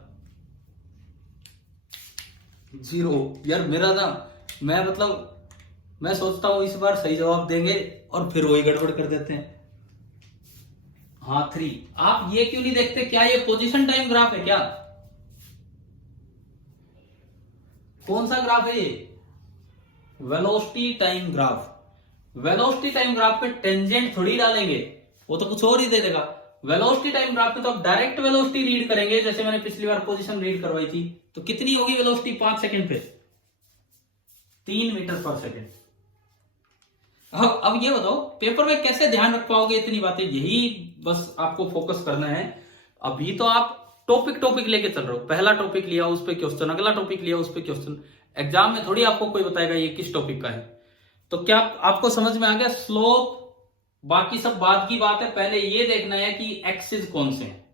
0। यार मेरा ना, मैं सोचता हूं इस बार सही जवाब देंगे और फिर वही गड़बड़ कर देते हैं। हाँ 3। आप ये क्यों नहीं देखते? क्या ये पोजीशन टाइम ग्राफ है क्या? कौन सा ग्राफ है ये? Velocity time graph. Velocity time graph पे टेंजेंट थोड़ी डालेंगे, वो तो कुछ और ही दे देगा। वेलोसिटी टाइम ग्राफ पे तो आप डायरेक्ट वेलोसिटी रीड करेंगे, जैसे मैंने पिछली बार पोजीशन रीड करवाई थी। तो कितनी होगी वेलोसिटी 5 सेकंड पे? 3 मीटर पर सेकंड। अब ये बताओ पेपर में कैसे ध्यान रख पाओगे इतनी बातें? यही बस आपको फोकस करना है। अभी तो आप टॉपिक लेके चल रहे हो, पहला टॉपिक लिया उस पे क्वेश्चन, अगला टॉपिक लिया उस पे क्वेश्चन। एग्जाम में थोड़ी आपको कोई बताएगा ये किस टॉपिक का है। तो क्या आपको समझ में आ गया? स्लोप बाकी सब बाद की बात है, पहले ये देखना है कि एक्सिस कौन से हैं।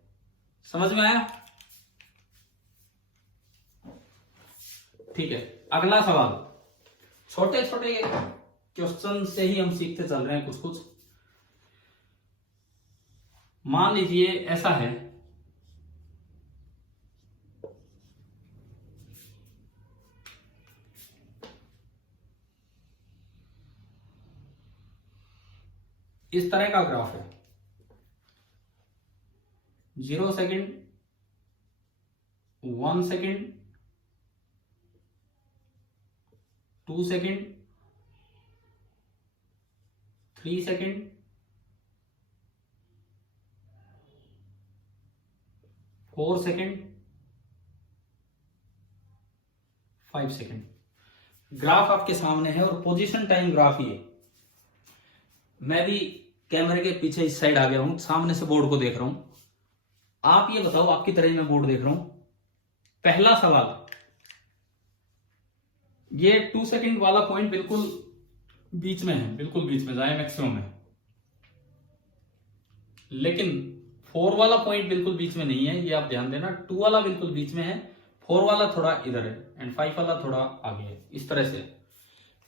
समझ में आया? ठीक है, अगला सवाल। छोटे छोटे क्वेश्चन से ही हम सीखते चल रहे हैं कुछ कुछ। मान लीजिए ऐसा है, इस तरह का ग्राफ है। 0 second, 1 second, 2 second, 3 second, 4 second, 5 second. Graph आपके सामने है और पोजीशन टाइम ग्राफ ही है। मैं भी कैमरे के पीछे इस साइड आ गया हूं, सामने से बोर्ड को देख रहा हूं। आप ये बताओ, आपकी तरह मैं बोर्ड देख रहा हूं। पहला सवाल, ये 2 सेकेंड वाला पॉइंट बिल्कुल बीच में है, बिल्कुल बीच में जाए मैक्सिमम है। लेकिन 4 वाला पॉइंट बिल्कुल बीच में नहीं है, ये आप ध्यान देना। 2 वाला बिल्कुल बीच में है, 4 वाला थोड़ा इधर है एंड 5 वाला थोड़ा आगे है। इस तरह से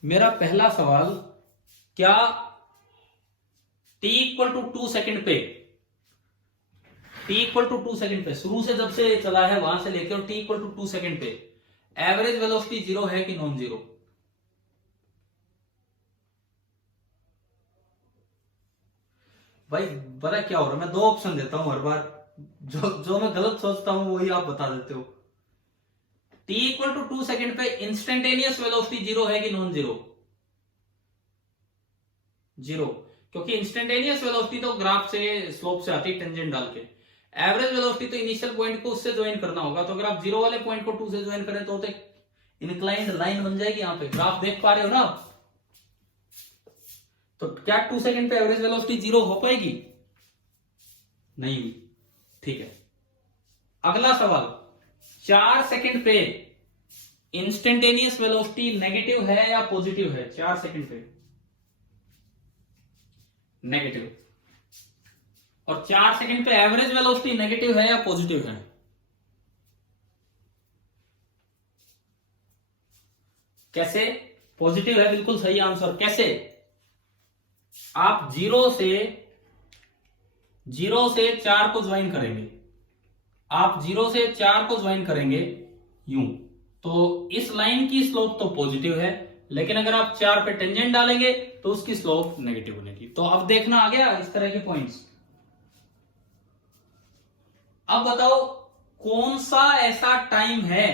मेरा पहला सवाल, क्या t = 2 सेकेंड पे, t = 2 सेकेंड पे, शुरू से जब से चला है वहां से लेकर t = 2 सेकेंड पे एवरेज वेलोसिटी 0 है कि नॉन जीरो? भाई पता क्या हो रहा है, मैं 2 ऑप्शन देता हूं हर बार, जो मैं गलत सोचता हूं वही आप बता देते हो। t = 2 सेकेंड पे इंस्टेंटेनियस वेलोसिटी 0 है कि नॉन जीरो? जीरो, क्योंकि इंस्टेंटेनियस वेलोसिटी तो ग्राफ से स्लोप से आती है टेंजेंट डाल के। एवरेज वेलोसिटी तो इनिशियल पॉइंट को उससे ज्वाइन करना होगा, तो अगर आप जीरो वाले पॉइंट को 2 से ज्वाइन करें तो इंक्लाइंड लाइन बन जाएगी। यहाँ पे ग्राफ देख पा रहे हो ना? तो क्या 2 सेकंड पे एवरेज वेलोसिटी जीरो हो पाएगी? नहीं हुई। ठीक है, अगला सवाल, 4 सेकंड पे इंस्टेंटेनियस वेलोसिटी नेगेटिव है या पॉजिटिव है? 4 सेकंड पे नेगेटिव, और 4 सेकंड पे एवरेज वेलोसिटी नेगेटिव है या पॉजिटिव है? कैसे? पॉजिटिव है, बिल्कुल सही आंसर। कैसे? आप जीरो से 4 को ज्वाइन करेंगे, आप 0 से 4 को ज्वाइन करेंगे यूं, तो इस लाइन की स्लोप तो पॉजिटिव है, लेकिन अगर आप 4 पे टेंजेंट डालेंगे तो उसकी स्लोप नेगेटिव बनेगी। तो अब देखना आ गया इस तरह के पॉइंट्स। अब बताओ कौन सा ऐसा टाइम है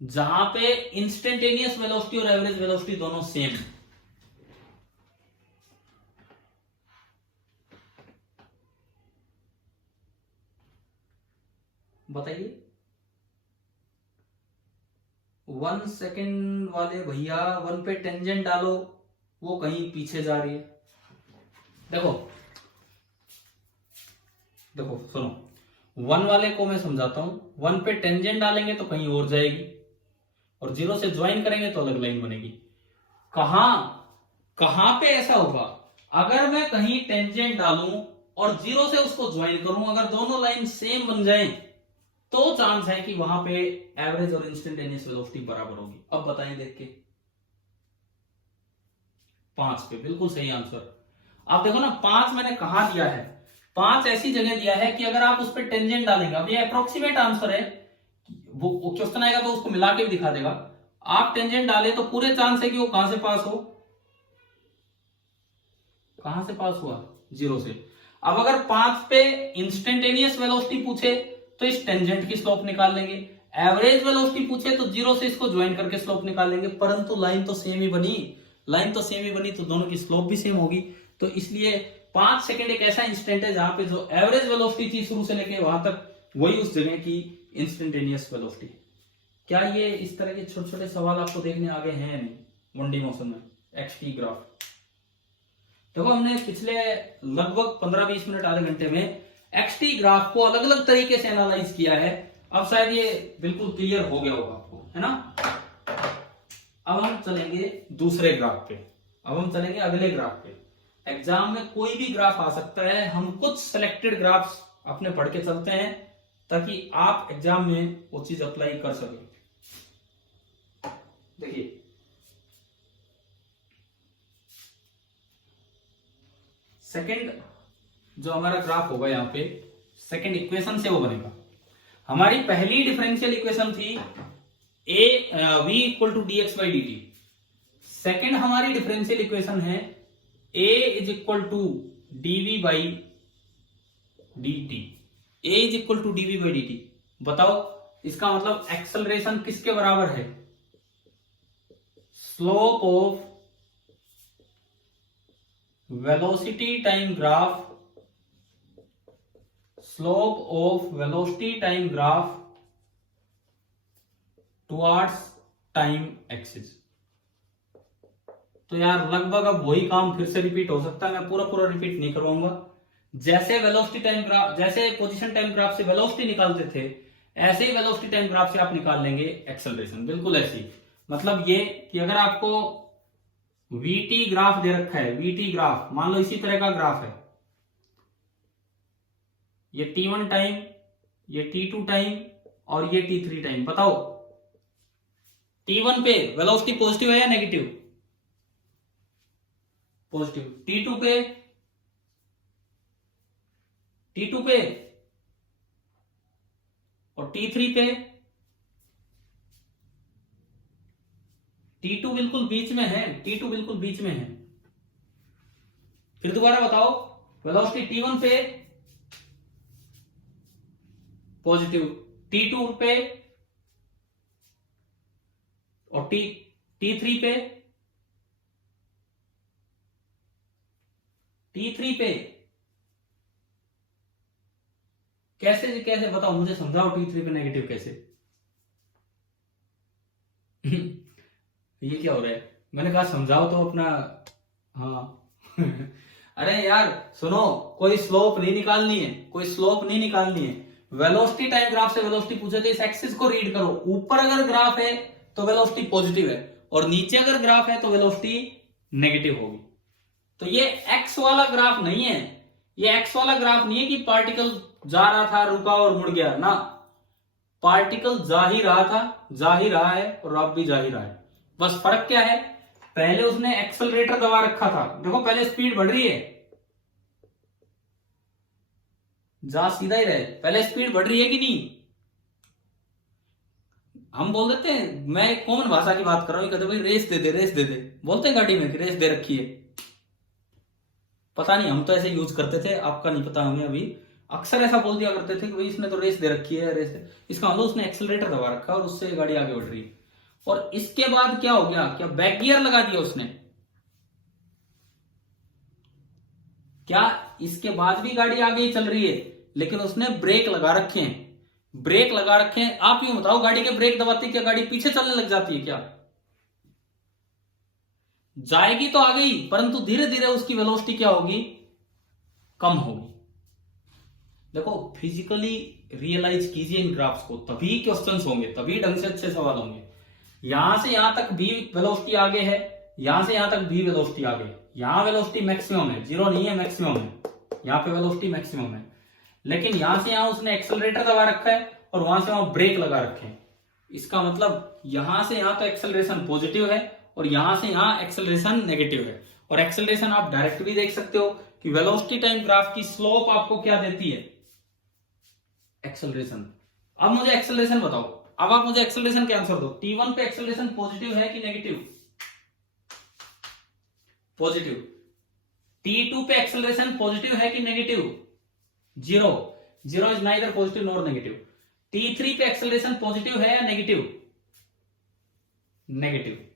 जहां पे इंस्टेंटेनियस वेलोसिटी और एवरेज वेलोसिटी दोनों सेम है? बताइए। 1 सेकेंड वाले भैया 1 पे टेंजेंट डालो, वो कहीं पीछे जा रही है। देखो देखो सुनो, 1 वाले को मैं समझाता हूं। 1 पे टेंजेंट डालेंगे तो कहीं और जाएगी, और 0 से ज्वाइन करेंगे तो अलग लाइन बनेगी। कहां कहां पे ऐसा होगा? अगर मैं कहीं टेंजेंट डालूं और 0 से उसको ज्वाइन करूं, अगर दोनों लाइन सेम बन जाएं तो चांस है कि वहां पे एवरेज और इंस्टेंटेनियस वेलोसिटी बराबर होगी। अब बताएं देख के। 5 पे बिल्कुल सही आंसर। आप देखो ना, 5 मैंने कहा दिया है, 5 ऐसी जगह दिया है कि अगर आप उस पर टेंजेंट डालेंगे, अब ये अप्रोक्सीमेट आंसर है, वो क्वेश्चन आएगा तो उसको मिला के भी दिखा देगा। आप टेंजेंट डाले तो पूरे चांस है कि वो कहां से पास हो, कहां से पास हुआ? 0 से। अब अगर 5 पे इंस्टेंटेनियस वेलोसिटी पूछे तो इस टेंजेंट की स्लोप निकाल लेंगे, एवरेज वेलोसिटी पूछे तो 0 से इसको ज्वाइन करके स्लोप निकाल लेंगे, परंतु लाइन तो सेम ही बनी, लाइन तो सेम ही बनी, तो दोनों की स्लोप भी सेम होगी। तो इसलिए 5 सेकंड एक ऐसा इंस्टेंट है जहां पे जो एवरेज वेलोसिटी थी शुरू से लेके वहां तक, वही उस जगह की इंस्टेंटेनियस वेलोसिटी। क्या ये इस तरह के छोटे छोटे सवाल आपको देखने आ गए हैं? नहीं, 1D मोशन में एक्सटी ग्राफ। देखो हमने पिछले लगभग 15-20 मिनट आधे घंटे में एक्सटी ग्राफ को अलग अलग तरीके से एनालाइज किया है। अब शायद ये बिल्कुल क्लियर हो गया होगा आपको, है ना? अब हम चलेंगे दूसरे ग्राफ पे, अब हम चलेंगे अगले ग्राफ पे। एग्जाम में कोई भी ग्राफ आ सकता है, हम कुछ सिलेक्टेड ग्राफ्स अपने पढ़ के चलते हैं ताकि आप एग्जाम में वो चीज अप्लाई कर सके। देखिए सेकंड जो हमारा ग्राफ होगा, यहाँ पे सेकंड इक्वेशन से वो बनेगा। हमारी पहली डिफरेंशियल इक्वेशन थी v equal to d x by d t. Second हमारी डिफरेंशियल इक्वेशन है a is equal to d v by d t. A is equal to d v by d t. बताओ इसका मतलब एक्सेलरेशन किसके बराबर है? Slope of velocity time graph, slope of velocity time graph towards time axis. तो यार लगभग अब वही काम फिर से रिपीट हो सकता है, मैं पूरा पूरा रिपीट नहीं करवाऊंगा। जैसे वेलोसिटी टाइम ग्राफ, जैसे पोजीशन टाइम ग्राफ से वेलोसिटी निकालते थे, ऐसे ही वेलोसिटी टाइम ग्राफ से आप निकाल लेंगे एक्सेलरेशन, बिल्कुल ऐसी। मतलब ये कि अगर आपको वीटी ग्राफ दे रखा है, वीटी ग्राफ मान लो इसी तरह का ग्राफ है, ये t1 टाइम, ये t2 टाइम और ये t3 टाइम। बताओ t1 पे वेलोसिटी पॉजिटिव है या नेगेटिव? पॉजिटिव। t2 पे, t2 पे और t3 पे, t2 बिल्कुल बीच में है, t2 बिल्कुल बीच में है। फिर दोबारा बताओ, वेलोसिटी t1 पे पॉजिटिव, t2 पे और t3 पे T3 पे कैसे कैसे बताओ मुझे, समझाओ T3 पे नेगेटिव कैसे। ये क्या हो रहा है, मैंने कहा समझाओ तो अपना। हाँ। अरे यार सुनो, कोई स्लोप नहीं निकालनी है, कोई स्लोप नहीं निकालनी है। वेलोसिटी टाइम ग्राफ से वेलोसिटी पूछे तो इस एक्सिस को रीड करो, ऊपर अगर ग्राफ है तो वेलोसिटी पॉजिटिव है, और नीचे अगर ग्राफ है तो वेलोसिटी नेगेटिव होगी। तो ये एक्स वाला ग्राफ नहीं है, ये एक्स वाला ग्राफ नहीं है कि पार्टिकल जा रहा था, रुका और मुड़ गया ना। पार्टिकल जा ही रहा था, जा ही रहा है, और अब भी जा ही रहा है। बस फर्क क्या है, पहले उसने एक्सेलरेटर दबा रखा था, देखो पहले स्पीड बढ़ रही है, जा सीधा ही रहे, पहले स्पीड बढ़ रही है कि नहीं। हम बोल देते हैं, मैं एक कॉमन भाषा की बात कर रहा हूं, कहते भाई रेस दे दे, रेस दे दे, बोलते हैं गाड़ी में कि रेस दे रखी है। पता नहीं, हम तो ऐसे यूज करते थे, आपका नहीं पता हमें। अभी अक्सर ऐसा बोल दिया करते थे कि भाई इसने तो रेस दे रखी है, रेस है। इसका मतलब उसने एक्सेलरेटर दबा रखा और उससे गाड़ी आगे बढ़ रही है। और इसके बाद क्या हो गया, क्या बैक गियर लगा दिया उसने, क्या इसके बाद भी गाड़ी आगे ही चल रही है, लेकिन उसने ब्रेक लगा रखे हैं, ब्रेक लगा रखे हैं। आप यूं बताओ, गाड़ी के ब्रेक दबाते क्या गाड़ी पीछे चलने लग जाती है क्या? जाएगी तो आ गई, परंतु धीरे धीरे उसकी वेलोसिटी क्या होगी, कम होगी। देखो फिजिकली रियलाइज कीजिए इन ग्राफ्स को, तभी क्वेश्चंस होंगे, तभी ढंग से अच्छे सवाल होंगे। यहां से यहां तक भी वेलोसिटी आगे है, यहां से यहां तक भी वेलोसिटी आगे, यहां वेलोसिटी मैक्सिमम है, जीरो नहीं है, मैक्सिमम है, यहां पे वेलोसिटी मैक्सिमम है। लेकिन यहां से यहां उसने एक्सेलरेटर दबा रखा है और वहां से वहां ब्रेक लगा रखे हैं। इसका मतलब यहां से यहां तो एक्सेलरेशन पॉजिटिव है और यहां से यहां एक्सेलरेशन नेगेटिव है। और एक्सेलरेशन आप डायरेक्ट भी देख सकते हो कि वेलोसिटी टाइम ग्राफ की स्लोप आपको क्या देती है, एक्सेलरेशन। अब मुझे एक्सेलरेशन बताओ, अब आप मुझे एक्सेलरेशन के आंसर दो। T1 पे एक्सेलरेशन पॉजिटिव है कि नेगेटिव, पॉजिटिव। T2 पे एक्सेलरेशन पॉजिटिव है कि negative, zero, zero is neither positive nor negative. T3 पे एक्सेलरेशन पॉजिटिव है या नेगेटिव, नेगेटिव।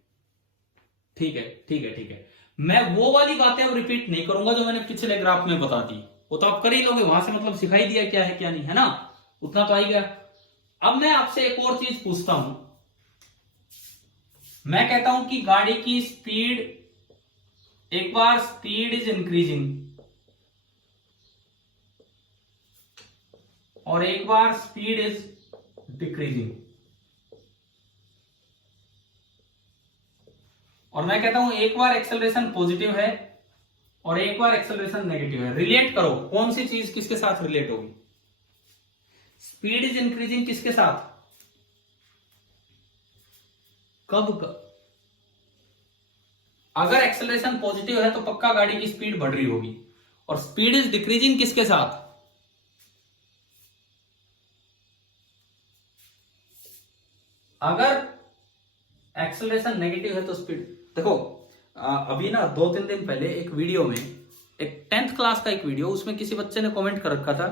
ठीक है, ठीक है, ठीक है। मैं वो वाली बातें अब रिपीट नहीं करूंगा जो मैंने पिछले ग्राफ में बता दी, वो तो आप कर ही लोगे, वहां से मतलब सिखाई दिया क्या है क्या नहीं, है ना, उतना तो आ ही गया। अब मैं आपसे एक और चीज पूछता हूं, मैं कहता हूं कि गाड़ी की स्पीड, एक बार स्पीड इज इंक्रीजिंग और एक बार स्पीड इज डिक्रीजिंग, और मैं कहता हूं एक बार एक्सेलरेशन पॉजिटिव है और एक बार एक्सेलरेशन नेगेटिव है। रिलेट करो, कौन सी चीज किसके साथ रिलेट होगी, स्पीड इज इंक्रीजिंग किसके साथ, कब अगर एक्सेलरेशन पॉजिटिव है तो पक्का गाड़ी की स्पीड बढ़ रही होगी, और स्पीड इज डिक्रीजिंग किसके साथ, अगर एक्सेलरेशन नेगेटिव है तो स्पीड। देखो अभी ना 2-3 दिन पहले एक वीडियो में, एक 10th क्लास का एक वीडियो, उसमें किसी बच्चे ने कमेंट कर रखा था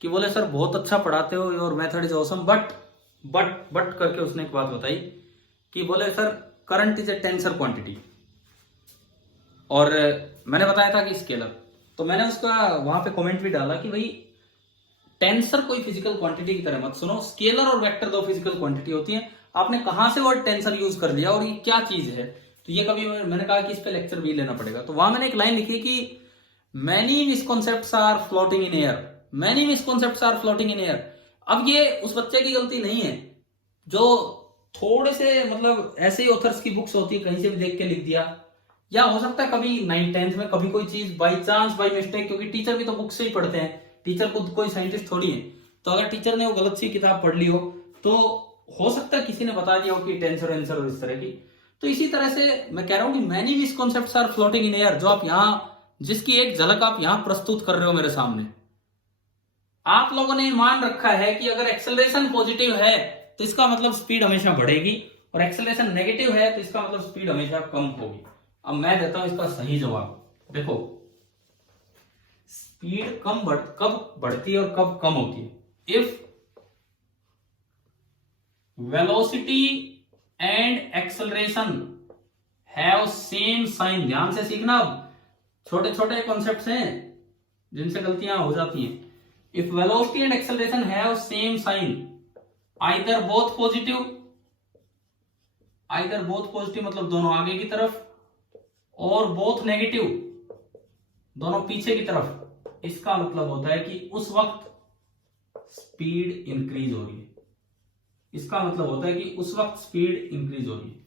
कि बोले सर बहुत अच्छा पढ़ाते हो, your method is awesome, but करके उसने एक बात बताई कि बोले sir current is a tensor quantity, और मैंने बताया था कि स्केलर। तो मैंने उसका वहां पे कमेंट भी डाला कि भाई टेंसर कोई फिजिकल क्वांटिटी की तरह मत सुनो, स्केलर और वेक्टर दो फिजिकल क्वांटिटी होती है। आपने कहां से वर्ड टेंसर यूज कर लिया और ये क्या चीज है, तो ये कभी मैंने कहा कि इस पे लेक्चर भी लेना पड़ेगा। तो वहां मैंने एक लाइन लिखी कि many misconceptions are floating in air, many misconceptions are floating in air. अब ये उस बच्चे की गलती नहीं है जो थोड़े से मतलब ऐसे ही ऑथर्स की बुक्स होती है, कहीं से भी देख के लिख दिया, या हो सकता है कभी 9th-10th में कभी कोई चीज बाई चांस बाई मिस्टेक, क्योंकि टीचर भी तो बुक से ही पढ़ते हैं, टीचर खुद कोई साइंटिस्ट थोड़ी है। तो अगर टीचर ने वो गलत सी किताब पढ़ ली हो तो हो सकता है किसी ने बता दिया हो कि टेंसर एंसर और इस तरह की। तो इसी तरह से मैं कह रहा हूं कि many misconceptions are floating in air, जो आप यहां, जिसकी एक झलक आप यहां प्रस्तुत कर रहे हो मेरे सामने। आप लोगों ने मान रखा है कि अगर एक्सेलरेशन पॉजिटिव है तो इसका मतलब स्पीड हमेशा बढ़ेगी, और एक्सेलरेशन नेगेटिव है तो इसका मतलब स्पीड हमेशा कम होगी। अब मैं देता हूं इसका सही जवाब। देखो स्पीड कब बढ़ती है और कब कम होती है, if velocity and acceleration have same sign. ध्यान से सीखना, अब छोटे छोटे कॉन्सेप्ट्स हैं जिनसे गलतियां हो जाती हैं। If velocity and acceleration have same sign, either both positive मतलब दोनों आगे की तरफ, और बोथ नेगेटिव दोनों पीछे की तरफ, इसका मतलब होता है कि उस वक्त स्पीड इंक्रीज हो रही है। इसका मतलब होता है कि उस वक्त स्पीड इंक्रीज हो रही है।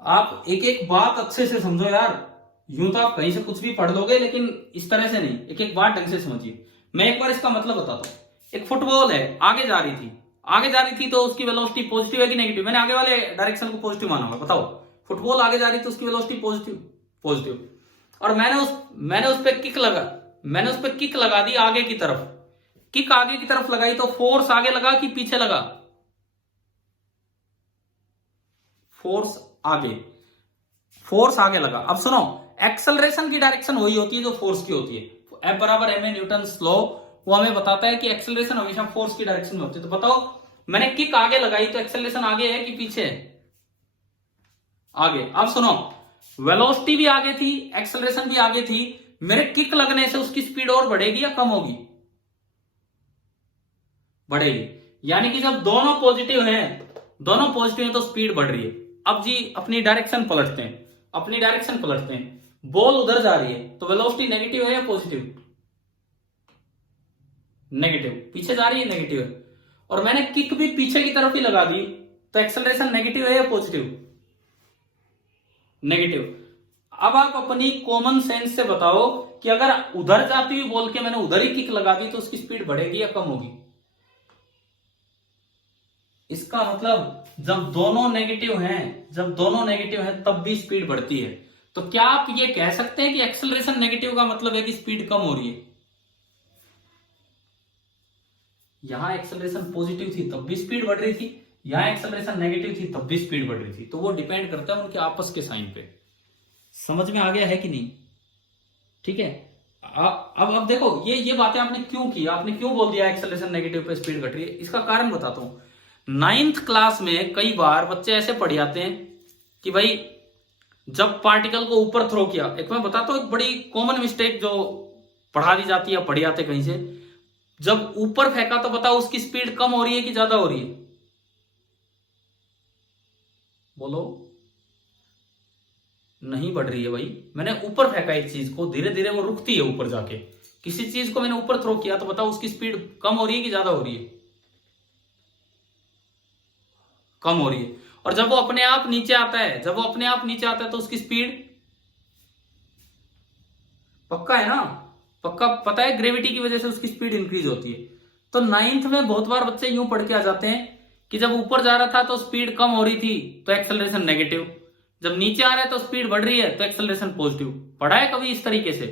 आप एक एक बात अच्छे से समझो यार, यूं तो आप कहीं से कुछ भी पढ़ लोगे, लेकिन इस तरह से नहीं, एक एक बात ढंग से समझिए। मैं एक बार इसका मतलब बताता हूं। एक फुटबॉल है, आगे जा रही थी तो उसकी वेलोसिटी पॉजिटिव है कि नेगेटिव? मैंने आगे वाले डायरेक्शन को पॉजिटिव माना होगा, बताओ। फुटबॉल आगे जा रही थी तो उसकी वेलोसिटी पॉजिटिव, और मैंने उस पर किक लगा दी आगे की तरफ। किक आगे की तरफ लगाई तो फोर्स आगे लगा कि पीछे लगा? फोर्स आगे लगा। अब सुनो, एक्सेलरेशन की डायरेक्शन वही होती है जो फोर्स की होती है। F बराबर एम ए न्यूटन्स लॉ, वो हमें बताता है कि एक्सेलरेशन हमेशा फोर्स की डायरेक्शन में होती है। तो बताओ, मैंने किक आगे लगाई तो एक्सेलरेशन आगे है कि पीछे है? आगे। अब सुनो, वेलोसिटी भी आगे थी, एक्सेलरेशन भी आगे थी, मेरे किक लगने से उसकी स्पीड और बढ़ेगी या कम होगी? बढ़ेगी। यानी कि जब दोनों पॉजिटिव हैं तो स्पीड बढ़ रही है। अब जी अपनी डायरेक्शन पलटते हैं। बॉल उधर जा रही है तो वेलोसिटी नेगेटिव है या पॉजिटिव? नेगेटिव। पीछे जा रही है, नेगेटिव है। और मैंने किक भी पीछे की तरफ ही लगा दी तो एक्सेलरेशन नेगेटिव है या पॉजिटिव? नेगेटिव। अब आप अपनी कॉमन सेंस से बताओ कि अगर उधर जाती हुई बॉल के मैंने उधर ही किक लगा दी तो उसकी स्पीड बढ़ेगी या कम होगी? इसका मतलब जब दोनों नेगेटिव हैं तब भी स्पीड बढ़ती है। तो क्या आप ये कह सकते हैं कि एक्सेलरेशन नेगेटिव का मतलब है कि स्पीड कम हो रही है? यहां एक्सेलरेशन पॉजिटिव थी तब भी स्पीड बढ़ रही थी, यहां एक्सेलरेशन नेगेटिव थी तब भी स्पीड बढ़ रही थी। तो वो डिपेंड करता है उनके आपस के साइन पे। समझ में आ गया है कि नहीं? ठीक है। अब देखो, ये बातें आपने क्यों की, आपने क्यों बोल दिया एक्सेलरेशन नेगेटिव पे स्पीड घट रही है? इसका कारण बताता हूं। 9th क्लास में कई बार बच्चे ऐसे पढ़ जाते हैं कि भाई जब पार्टिकल को ऊपर थ्रो किया, एक मैं बताता हूं, एक बड़ी कॉमन मिस्टेक जो पढ़ा दी जाती है, पढ़ी जाते कहीं से, जब ऊपर फेंका तो बताओ उसकी स्पीड कम हो रही है कि ज्यादा हो रही है? बोलो। नहीं बढ़ रही है भाई। मैंने ऊपर फेंका एक चीज को, धीरे धीरे वो रुकती है ऊपर जाके। किसी चीज को मैंने ऊपर थ्रो किया तो बताओ उसकी स्पीड कम हो रही है कि ज्यादा हो रही है? कम हो रही है। और जब वो अपने आप नीचे आता है तो उसकी स्पीड, पक्का है ना, पक्का पता है, ग्रेविटी की वजह से उसकी स्पीड इंक्रीज होती है। तो 9th में बहुत बार बच्चे यूं पढ़ के आ जाते हैं कि जब ऊपर जा रहा था तो स्पीड कम हो रही थी तो एक्सेलरेशन नेगेटिव, जब नीचे आ रहा है तो स्पीड बढ़ रही है तो एक्सेलरेशन पॉजिटिव। पढ़ा है कभी इस तरीके से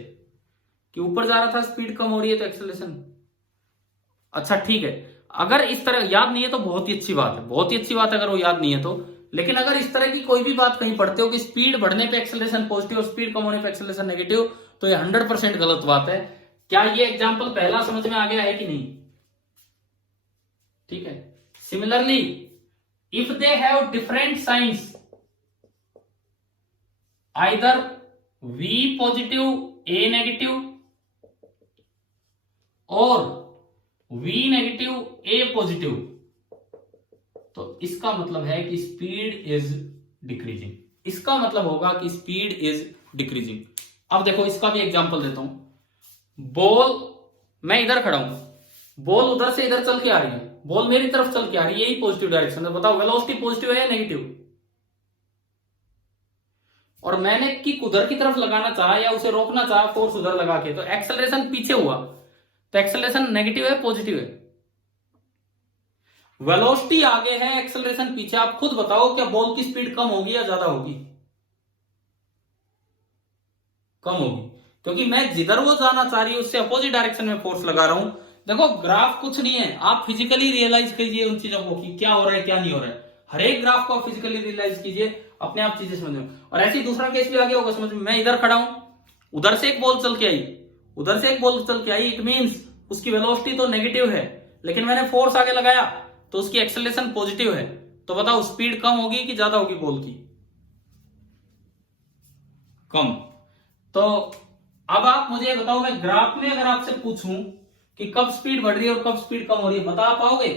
कि ऊपर जा रहा था स्पीड कम हो रही है तो एक्सेलरेशन? अच्छा ठीक है, अगर इस तरह याद नहीं है तो बहुत ही अच्छी बात है अगर वो याद नहीं है तो। लेकिन अगर इस तरह की कोई भी बात कहीं पढ़ते हो कि स्पीड बढ़ने पे एक्सेलरेशन पॉजिटिव और स्पीड कम होने पे एक्सेलरेशन नेगेटिव, तो ये 100% गलत बात है। क्या ये एग्जाम्पल पहला समझ में आ गया है कि नहीं? ठीक है। Similarly, if they have different science, either V positive A negative और V नेगेटिव A पॉजिटिव, तो इसका मतलब है कि स्पीड इज डिक्रीजिंग। इसका मतलब होगा कि स्पीड इज डिक्रीजिंग। अब देखो इसका भी एग्जांपल देता हूं। बॉल, मैं इधर खड़ा हूं, बॉल उधर से इधर चल के आ रही है, बॉल मेरी तरफ चल के आ रही है, यही पॉजिटिव डायरेक्शन है। बताओ वेलोसिटी पॉजिटिव है या नेगेटिव? और मैंने किक उधर की तरफ लगाना चाहा या उसे रोकना चाहा फोर्स उधर लगा के, तो एक्सेलरेशन पीछे हुआ, तो एक्सेलरेशन नेगेटिव है पॉजिटिव है? वेलोसिटी आगे है, एक्सेलरेशन पीछे। आप खुद बताओ क्या बॉल की स्पीड कम होगी या ज्यादा होगी? कम होगी, क्योंकि मैं जिधर वो जाना चाह रही है उससे अपोजिट डायरेक्शन में फोर्स लगा रहा हूं। देखो ग्राफ कुछ नहीं है, आप फिजिकली रियलाइज कीजिए उन चीजों को कि क्या हो रहा है क्या नहीं हो रहा है। हर एक ग्राफ को आप फिजिकली रियलाइज कीजिए, अपने आप चीजें समझ में। और ऐसे ही दूसरा केस भी आगे होगा समझ में। मैं इधर खड़ा हूं, उधर से एक बॉल चल के आई, इट मींस उसकी वेलोसिटी तो नेगेटिव है, लेकिन मैंने फोर्स आगे लगाया तो उसकी एक्सेलरेशन पॉजिटिव है। तो बताओ स्पीड कम होगी कि ज्यादा होगी बॉल की? कम। तो अब आप मुझे बताओ, मैं ग्राफ में अगर आपसे पूछूं कि कब स्पीड बढ़ रही है और कब स्पीड कम हो रही है, बता पाओगे?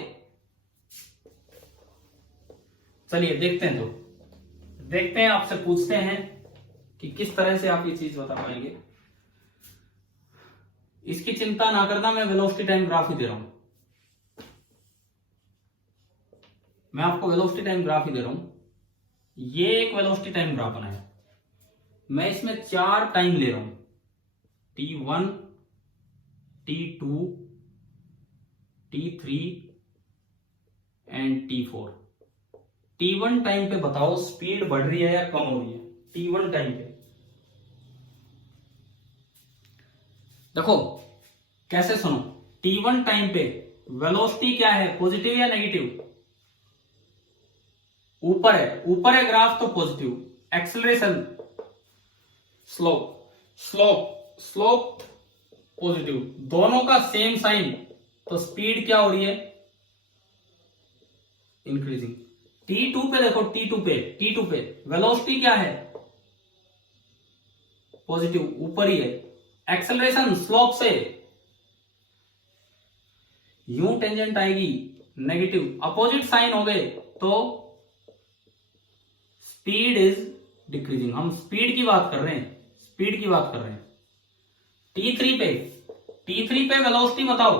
चलिए देखते हैं, तो देखते हैं, आपसे पूछते हैं कि किस तरह से आप ये चीज बता पाएंगे। इसकी चिंता ना करना, मैं वेलोसिटी टाइम ग्राफ ही दे रहा हूं, मैं आपको वेलोसिटी टाइम ग्राफ ही दे रहा हूं। ये एक वेलोसिटी टाइम ग्राफ बनाया, मैं इसमें 4 टाइम ले रहा हूं, T1, T2, T3 and T4। T1 time पे बताओ स्पीड बढ़ रही है या कम हो रही है? T1 टाइम पे देखो कैसे, सुनो। T1 टाइम पे वेलोसिटी क्या है, पॉजिटिव या नेगेटिव? ऊपर है, ऊपर है ग्राफ तो positive. Acceleration, slope, slope, slope positive, दोनों का सेम साइन, तो स्पीड क्या हो रही है? इंक्रीजिंग। T2 पे देखो, T2 पे वेलोसिटी क्या है? पॉजिटिव, ऊपर ही है। एक्सेलरेशन स्लोप से यूं टेंजेंट आएगी, नेगेटिव, अपोजिट साइन हो गए तो स्पीड इज डिक्रीजिंग। हम स्पीड की बात कर रहे हैं, स्पीड की बात कर रहे हैं। T3 पे वेलोसिटी बताओ,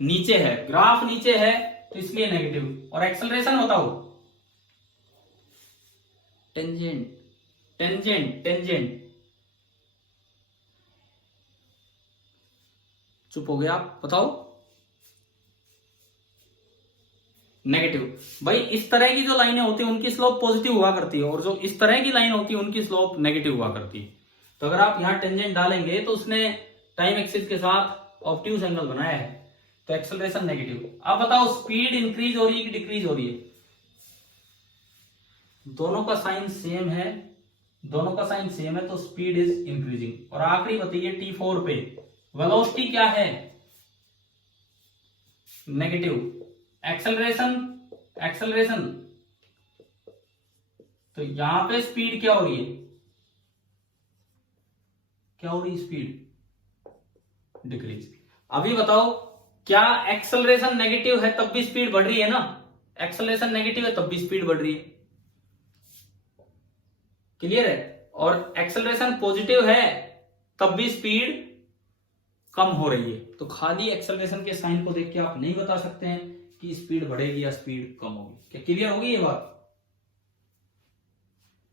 नीचे है, ग्राफ नीचे है तो इसलिए नेगेटिव। और एक्सेलरेशन बताओ, टेंजेंट, टेंजेंट, टेंजेंट। चुप हो गया आप, बताओ। नेगेटिव। भाई इस तरह की जो लाइनें होती है उनकी स्लोप पॉजिटिव हुआ करती है, और जो इस तरह की लाइन होती है उनकी स्लोप नेगेटिव हुआ करती है। तो अगर आप यहां टेंजेंट डालेंगे तो उसने टाइम एक्सिस के साथ ऑब्ट्यूज एंगल बनाया है, तो एक्सेलरेशन नेगेटिव। अब बताओ स्पीड इंक्रीज हो रही है कि डिक्रीज हो रही है? दोनों का साइन सेम है, दोनों का साइन सेम है, तो स्पीड इज इंक्रीजिंग। और आखिरी बताइए T4 पे वेलोसिटी क्या है? नेगेटिव। एक्सेलरेशन, एक्सेलरेशन, तो यहां पे स्पीड क्या हो रही है? क्या हो रही है स्पीड? डिक्रीज। अभी बताओ, क्या एक्सेलरेशन नेगेटिव है तब भी स्पीड बढ़ रही है ना? एक्सेलरेशन नेगेटिव है तब भी स्पीड बढ़ रही है, क्लियर है? और एक्सेलरेशन पॉजिटिव है तब भी स्पीड कम हो रही है। तो खाली एक्सेलरेशन के साइन को देख के आप नहीं बता सकते हैं कि स्पीड बढ़ेगी या स्पीड कम होगी। क्या क्लियर होगी ये बात?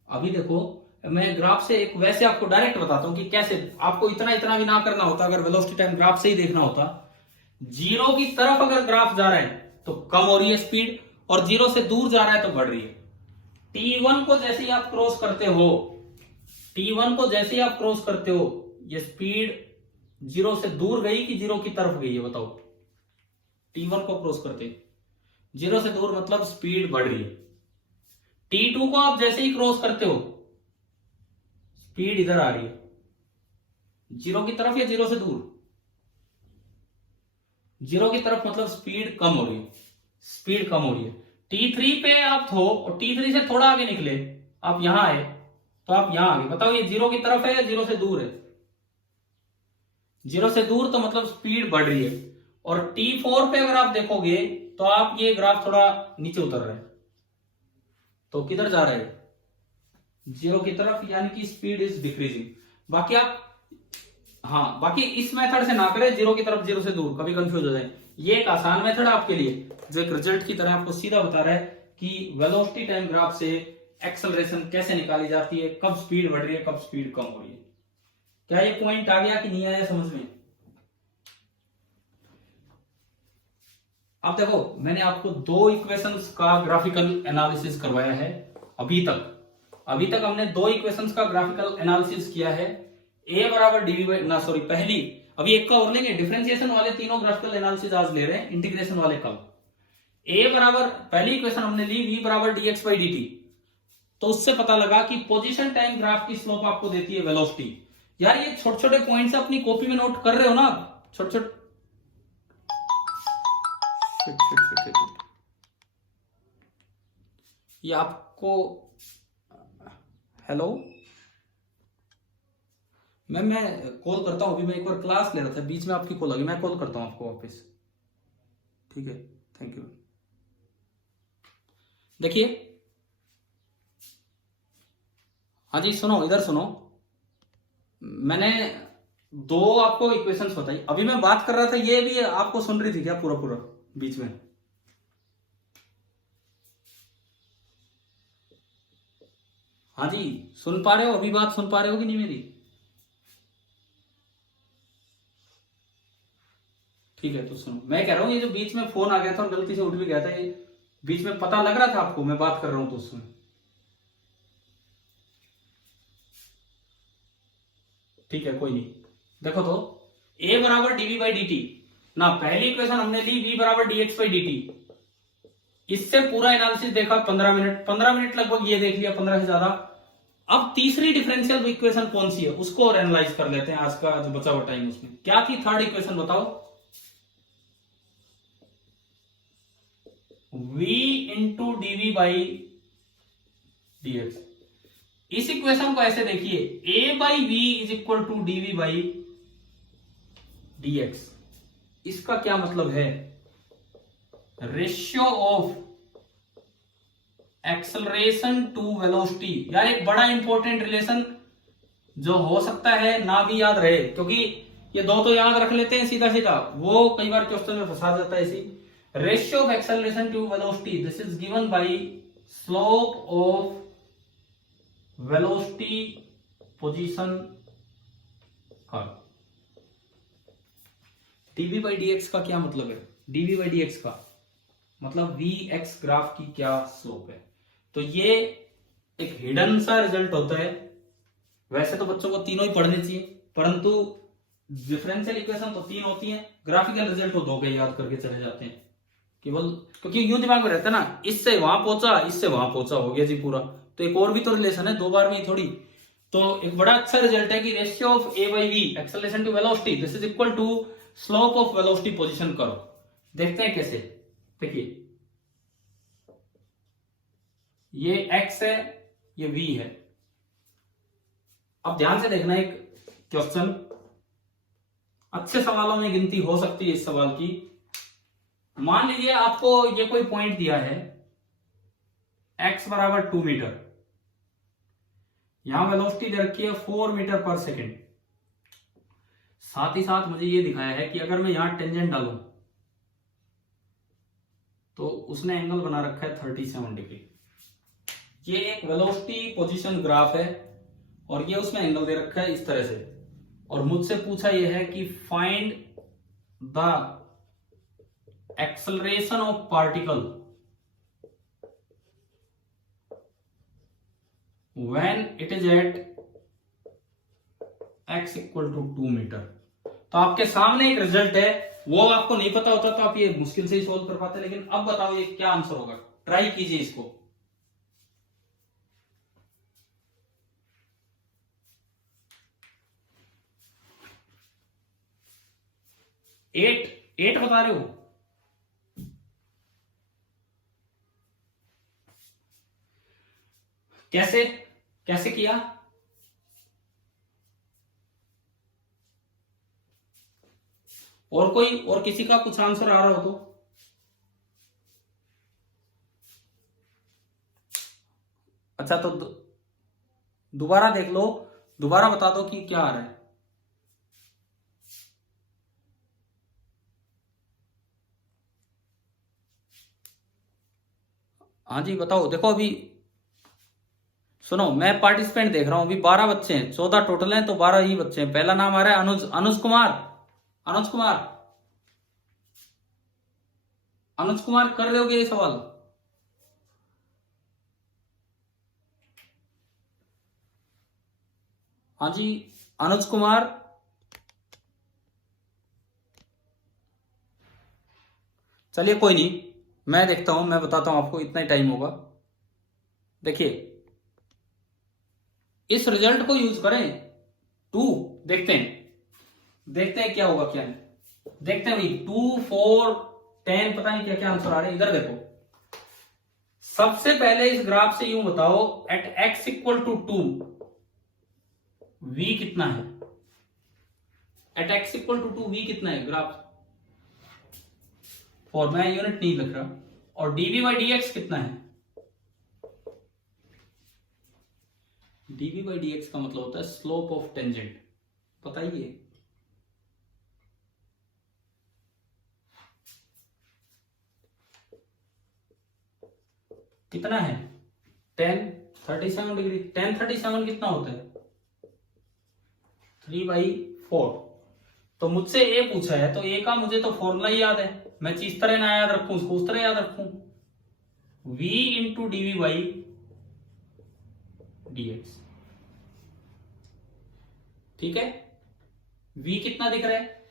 अभी देखो, मैं ग्राफ से एक वैसे आपको डायरेक्ट बताता हूं कि कैसे। आपको इतना इतना भी ना करना होता, अगर वेलोसिटी टाइम ग्राफ से ही देखना होता। जीरो की तरफ अगर ग्राफ जा रहा है तो कम हो रही है स्पीड, और जीरो से दूर जा रहा है तो बढ़ रही है। T1 को जैसे ही आप क्रॉस करते हो, T1 को जैसे ही आप क्रॉस करते हो, ये स्पीड जीरो से दूर गई कि जीरो की तरफ गई है? बताओ। T1 को क्रॉस करते जीरो से दूर, मतलब स्पीड बढ़ रही है। T2 को आप जैसे ही क्रॉस करते हो, स्पीड इधर आ रही है, जीरो की तरफ या जीरो से दूर? जीरो की तरफ, मतलब स्पीड कम हो रही है, स्पीड कम हो रही है। T3 पे आप हो और T3 से थोड़ा आगे निकले, आप यहां आए तो आप यहां आगे। बताओ ये जीरो की तरफ है या जीरो से दूर है? जीरो से दूर, तो मतलब स्पीड बढ़ रही है। और T4 पे अगर आप देखोगे तो आप ये ग्राफ थोड़ा नीचे उतर रहा है, तो किधर जा रहा है? जीरो की तरफ, यानी कि स्पीड इज डिक्रीजिंग। बाकी आप, हाँ, बाकी इस मेथड से ना करें, जीरो की तरफ जीरो से दूर, कभी कंफ्यूज हो जाए। ये एक आसान मेथड है आपके लिए, जो एक रिजल्ट की तरह आपको सीधा बता रहा है कि वेलोसिटी टाइम ग्राफ से एक्सेलरेशन कैसे निकाली जाती है, कब स्पीड बढ़ रही है, कब स्पीड कम हो रही है। क्या ये पॉइंट आ गया कि नहीं आया समझ में? अब देखो, मैंने आपको 2 इक्वेशंस का ग्राफिकल एनालिसिस करवाया है अभी तक हमने 2 इक्वेशंस का ग्राफिकल एनालिसिस किया है। a बराबर डीवी बाई, ना सॉरी, पहली, अभी एक का और लेंगे। डिफरेंशिएशन वाले तीनों ग्राफिकल एनालिसिस आज ले रहे हैं, इंटीग्रेशन वाले कल। a बराबर, पहली इक्वेशन हमने ली v बराबर dx बाई dt, तो उससे पता लगा कि पोजीशन टाइम ग्राफ की स्लोप आपको देती है वेलोसिटी। यार ये छोटे छोटे पॉइंट्स अपनी कॉपी में नोट कर रहे हो ना आप? छोटे छोटे, ये आपको, हेलो, मैं कॉल करता हूँ, अभी मैं एक बार क्लास ले रहा था, बीच में आपकी कॉल आ गई, मैं कॉल करता हूँ आपको वापस। ठीक है, थैंक यू। देखिए, हाँ जी सुनो, इधर सुनो, मैंने दो आपको इक्वेशंस बताई, अभी मैं बात कर रहा था, ये भी आपको सुन रही थी क्या पूरा पूरा बीच में? हाँ जी, सुन पा रहे हो अभी, बात सुन पा रहे हो कि नहीं मेरी? ठीक है, तो सुनो, मैं कह रहा हूँ ये जो बीच में फोन आ गया था और गलती से उठ भी गया था, ये बीच में पता लग रहा था आपको मैं बात कर रहा हूं तो उसमें? ठीक है, कोई नहीं। देखो तो, a बराबर डीवी बाई डी टी ना, पहली इक्वेशन हमने ली v बराबर D x by d T, इससे पूरा एनालिसिस देखा 15 मिनट, 15 मिनट लगभग ये देख लिया, 15 से ज्यादा। अब तीसरी डिफरेंशियल इक्वेशन कौन सी है उसको और एनालाइज कर लेते हैं, आज का जो बचा हुआ टाइम उसमें क्या थी थर्ड इक्वेशन बताओ? v into d v by d x. इस इक्वेशन को ऐसे देखिए, a by v is equal to d v by d x. इसका क्या मतलब है? Ratio of acceleration to velocity. यार एक बड़ा इंपॉर्टेंट रिलेशन जो हो सकता है ना भी याद रहे, क्योंकि ये दो तो याद रख लेते हैं सीधा सीधा, वो कई बार क्वेश्चन में फंसा जाता है इसी। Ratio of acceleration to velocity, this is given by slope of velocity position curve. D v by d x का क्या मतलब है? डीवी बाई डी एक्स का मतलब वी एक्स ग्राफ की क्या स्लोप है। तो ये एक हिडन सा रिजल्ट होता है। वैसे तो बच्चों को तीनों ही पढ़ने चाहिए, परंतु डिफरेंशियल इक्वेशन तो तीन होती हैं, ग्राफिकल रिजल्ट तो दो के याद करके चले जाते हैं केवल, क्योंकि यूं दिमाग में रहता है ना, इससे वहां पहुंचा, इससे वहां पहुंचा, हो गया जी पूरा। तो एक और भी तो रिलेशन है, दो बार में ही थोड़ी। तो एक बड़ा अच्छा रिजल्ट है कि ratio of a by v acceleration to velocity this is equal to slope of velocity position curve. देखते हैं कैसे। देखिए, ये x है, ये v है। अब ध्यान से देखना एक क्वेश्चन, अच्छे सवालों में गिनती हो सकती है इस सवाल की। मान लीजिए आपको ये कोई पॉइंट दिया है, x बराबर 2 मीटर, यहां वेलोसिटी दे रखी है 4 मीटर पर सेकेंड। साथ ही साथ मुझे ये दिखाया है कि अगर मैं यहां टेंजेंट डालूं तो उसने एंगल बना रखा है 37 डिग्री। ये एक वेलोसिटी पोजीशन ग्राफ है और ये उसमें एंगल दे रखा है इस तरह से, और मुझसे पूछा यह है कि find the acceleration of particle when it is at x equal to 2 metre. तो आपके सामने एक रिजल्ट है, वो आपको नहीं पता होता तो आप ये मुश्किल से ही सोल्व कर पाते, लेकिन अब बताओ ये क्या आंसर होगा, ट्राई कीजिए इसको। 8 बता रहे हो? कैसे कैसे किया? और कोई और किसी का कुछ आंसर आ रहा हो तो? अच्छा, तो दोबारा देख लो, दोबारा बता दो कि क्या आ रहा है। हाँ जी बताओ। देखो अभी सुनो, मैं पार्टिसिपेंट देख रहा हूं, अभी 12 बच्चे हैं, 14 टोटल हैं तो 12 ही बच्चे हैं। पहला नाम आ रहा है अनुज, अनुज कुमार। अनुज कुमार, अनुज कुमार कर लोगे ये सवाल? हाँ जी अनुज कुमार, चलिए कोई नहीं, मैं देखता हूं, मैं बताता हूं आपको, इतना ही टाइम होगा। देखिए, इस रिजल्ट को यूज करें 2, देखते हैं देखते हैं क्या होगा क्या नहीं। देखते हैं भाई, 2 4 10 पता नहीं क्या क्या आंसर आ रहे हैं। इधर देखो, सबसे पहले इस ग्राफ से यूं बताओ, at x equal to 2 v कितना है? At x equal to 2 v कितना है ग्राफ, और मैं यूनिट नहीं लिख रहा, और डीवी बाई डी एक्स कितना है, डीवी बाई डी एक्स का मतलब होता है स्लोप ऑफ टेंजेंट, बताइए कितना है, 1037 डिग्री। 1037 कितना होता है, 3/4। तो मुझसे ए पूछा है, तो ए का मुझे तो फॉर्मूला ही याद है, मैं चीज तरह ना याद रखूं, उसको उस तरह याद रखूं, v into d v by dx। ठीक है, v कितना दिख रहा है,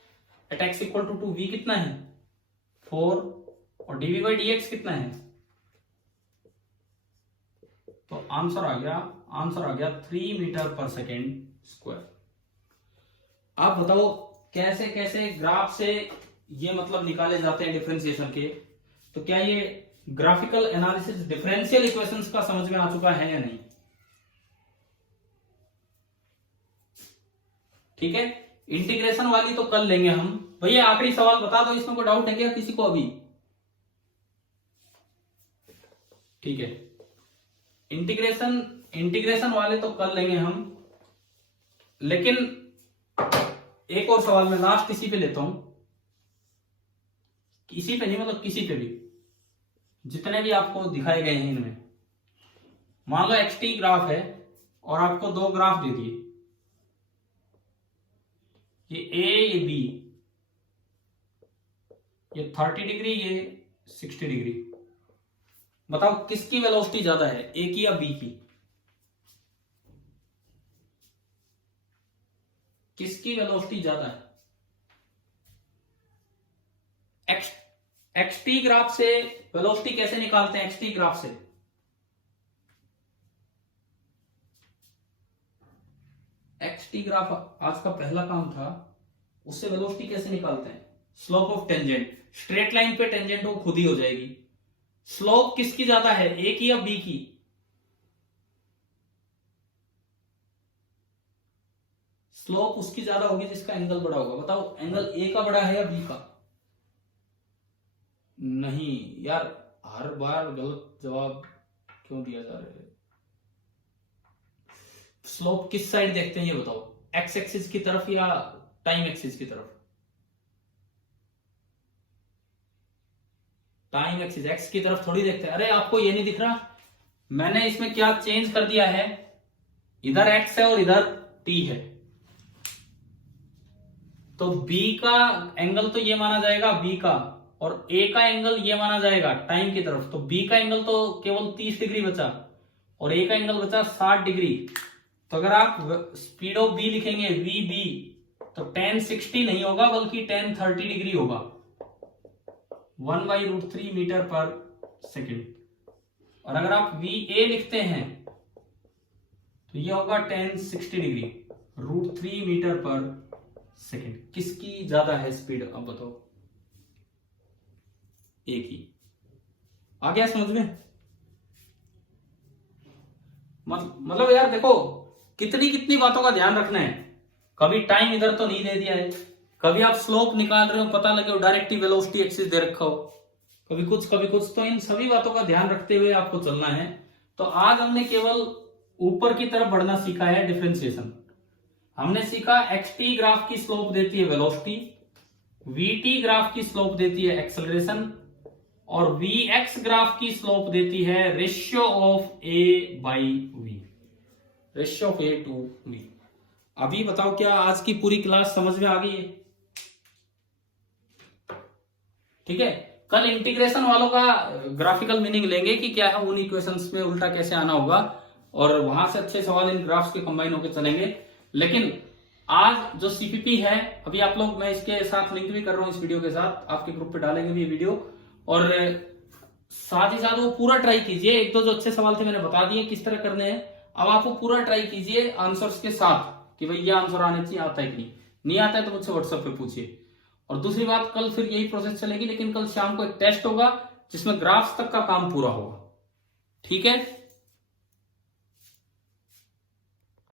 at x equal to 2 v कितना है 4, और dv बाई dx कितना है, तो आंसर आ गया 3 मीटर पर सेकेंड स्क्वायर। आप बताओ कैसे कैसे ग्राफ से ये मतलब निकाले जाते हैं डिफरेंशिएशन के, तो क्या ये ग्राफिकल एनालिसिस डिफरेंशियल इक्वेशंस का समझ में आ चुका है या नहीं। ठीक है, इंटीग्रेशन वाली तो कर लेंगे हम। भैया आखिरी सवाल बता दो, इसमें कोई डाउट है क्या किसी को अभी। ठीक है, इंटीग्रेशन वाले तो कर लेंगे हम, लेकिन एक और सवाल मैं लास्ट इसी पे लेता हूं, इसी पे नहीं मतलब किसी पे भी, जितने भी आपको दिखाए गए हैं इनमें, मान लो एक्सटी ग्राफ है और आपको दो ग्राफ दे दिए, ये ए ये बी, ये 30 डिग्री ये 60 डिग्री, बताओ किसकी वेलोसिटी ज्यादा है, ए की या बी की, किसकी वेलोसिटी ज्यादा है। एक्सटी ग्राफ से वेलोसिटी कैसे निकालते हैं, एक्सटी ग्राफ से एक्सटी ग्राफ आज का पहला काम था, उससे वेलोसिटी कैसे निकालते हैं, slope of tangent, straight line पे टेंजेंट वो खुद ही हो जाएगी। स्लोप किसकी ज्यादा है, ए की या बी की, स्लोप उसकी ज्यादा होगी जिसका एंगल बड़ा होगा। बताओ एंगल ए का बड़ा है या बी का। नहीं यार, हर बार गलत जवाब क्यों दिया जा रहा है। स्लोप किस साइड देखते हैं ये बताओ, एक्स एक्सिस की तरफ या टाइम एक्सिस की तरफ। टाइम एक्सिस, एक्स की तरफ थोड़ी देखते हैं। अरे आपको ये नहीं दिख रहा, मैंने इसमें क्या चेंज कर दिया है, इधर एक्स है और इधर टी है, तो बी का एंगल तो ये माना जाएगा बी का, और ए का एंगल ये माना जाएगा टाइम की तरफ, तो बी का एंगल तो केवल 30 डिग्री बचा और ए का एंगल बचा 60 डिग्री। तो अगर आप स्पीड ऑफ बी लिखेंगे वी बी, तो 1060 नहीं होगा बल्कि 1030 डिग्री होगा, 1/√3 मीटर पर सेकेंड। और अगर आप वी ए लिखते हैं तो ये होगा 1060 डिग्री, √3 मीटर पर सेकेंड। किसकी ज्यादा है स्पीड, अब बताओ। ए की। आ गया समझ में। मतलब यार देखो कितनी कितनी बातों का ध्यान रखना है। कभी टाइम इधर तो नहीं दे दिया है, कभी आप स्लोप निकाल रहे हो पता लगे हो डायरेक्टली वेलोसिटी एक्सिस दे रखा हो, कभी कुछ, तो इन सभी बातों का ध्यान रखते हुए आपको चलना है। तो आज हमने केवल ऊपर की तरफ बढ़ना सीखा है, डिफरेंशिएशन। हमने सीखा एक्सटी ग्राफ की स्लोप देती है वेलोसिटी, वीटी ग्राफ की स्लोप देती है एक्सेलरेशन, और वीएक्स ग्राफ की स्लोप देती है ratio of a by v, ratio of a to v. अभी बताओ क्या आज की पूरी क्लास समझ में आ गई है। ठीक है, कल इंटीग्रेशन वालों का ग्राफिकल मीनिंग लेंगे कि क्या है उन इक्वेशंस में उल्टा कैसे आना होगा, और वहां से अच्छे सवाल इन ग्राफ्स के कंबाइन होकर चलेंगे। लेकिन आज जो सीपीपी है, अभी आप लोग, मैं इसके साथ लिंक भी कर रहा हूं, इस वीडियो के साथ आपके ग्रुप पे डालेंगे भी ये वीडियो, और साथ ही साथ वो पूरा ट्राई कीजिए। एक दो जो अच्छे सवाल थे मैंने बता दिए किस तरह करने हैं, अब आप वो पूरा ट्राई कीजिए आंसर्स के साथ कि भाई ये आंसर आने चाहिए, आता है कि नहीं आता है तो मुझसे व्हाट्सएप पे पूछिए। और दूसरी बात, कल फिर यही प्रोसेस चलेगी, लेकिन कल शाम को एक टेस्ट होगा जिसमें ग्राफ्स तक का काम पूरा होगा। ठीक है।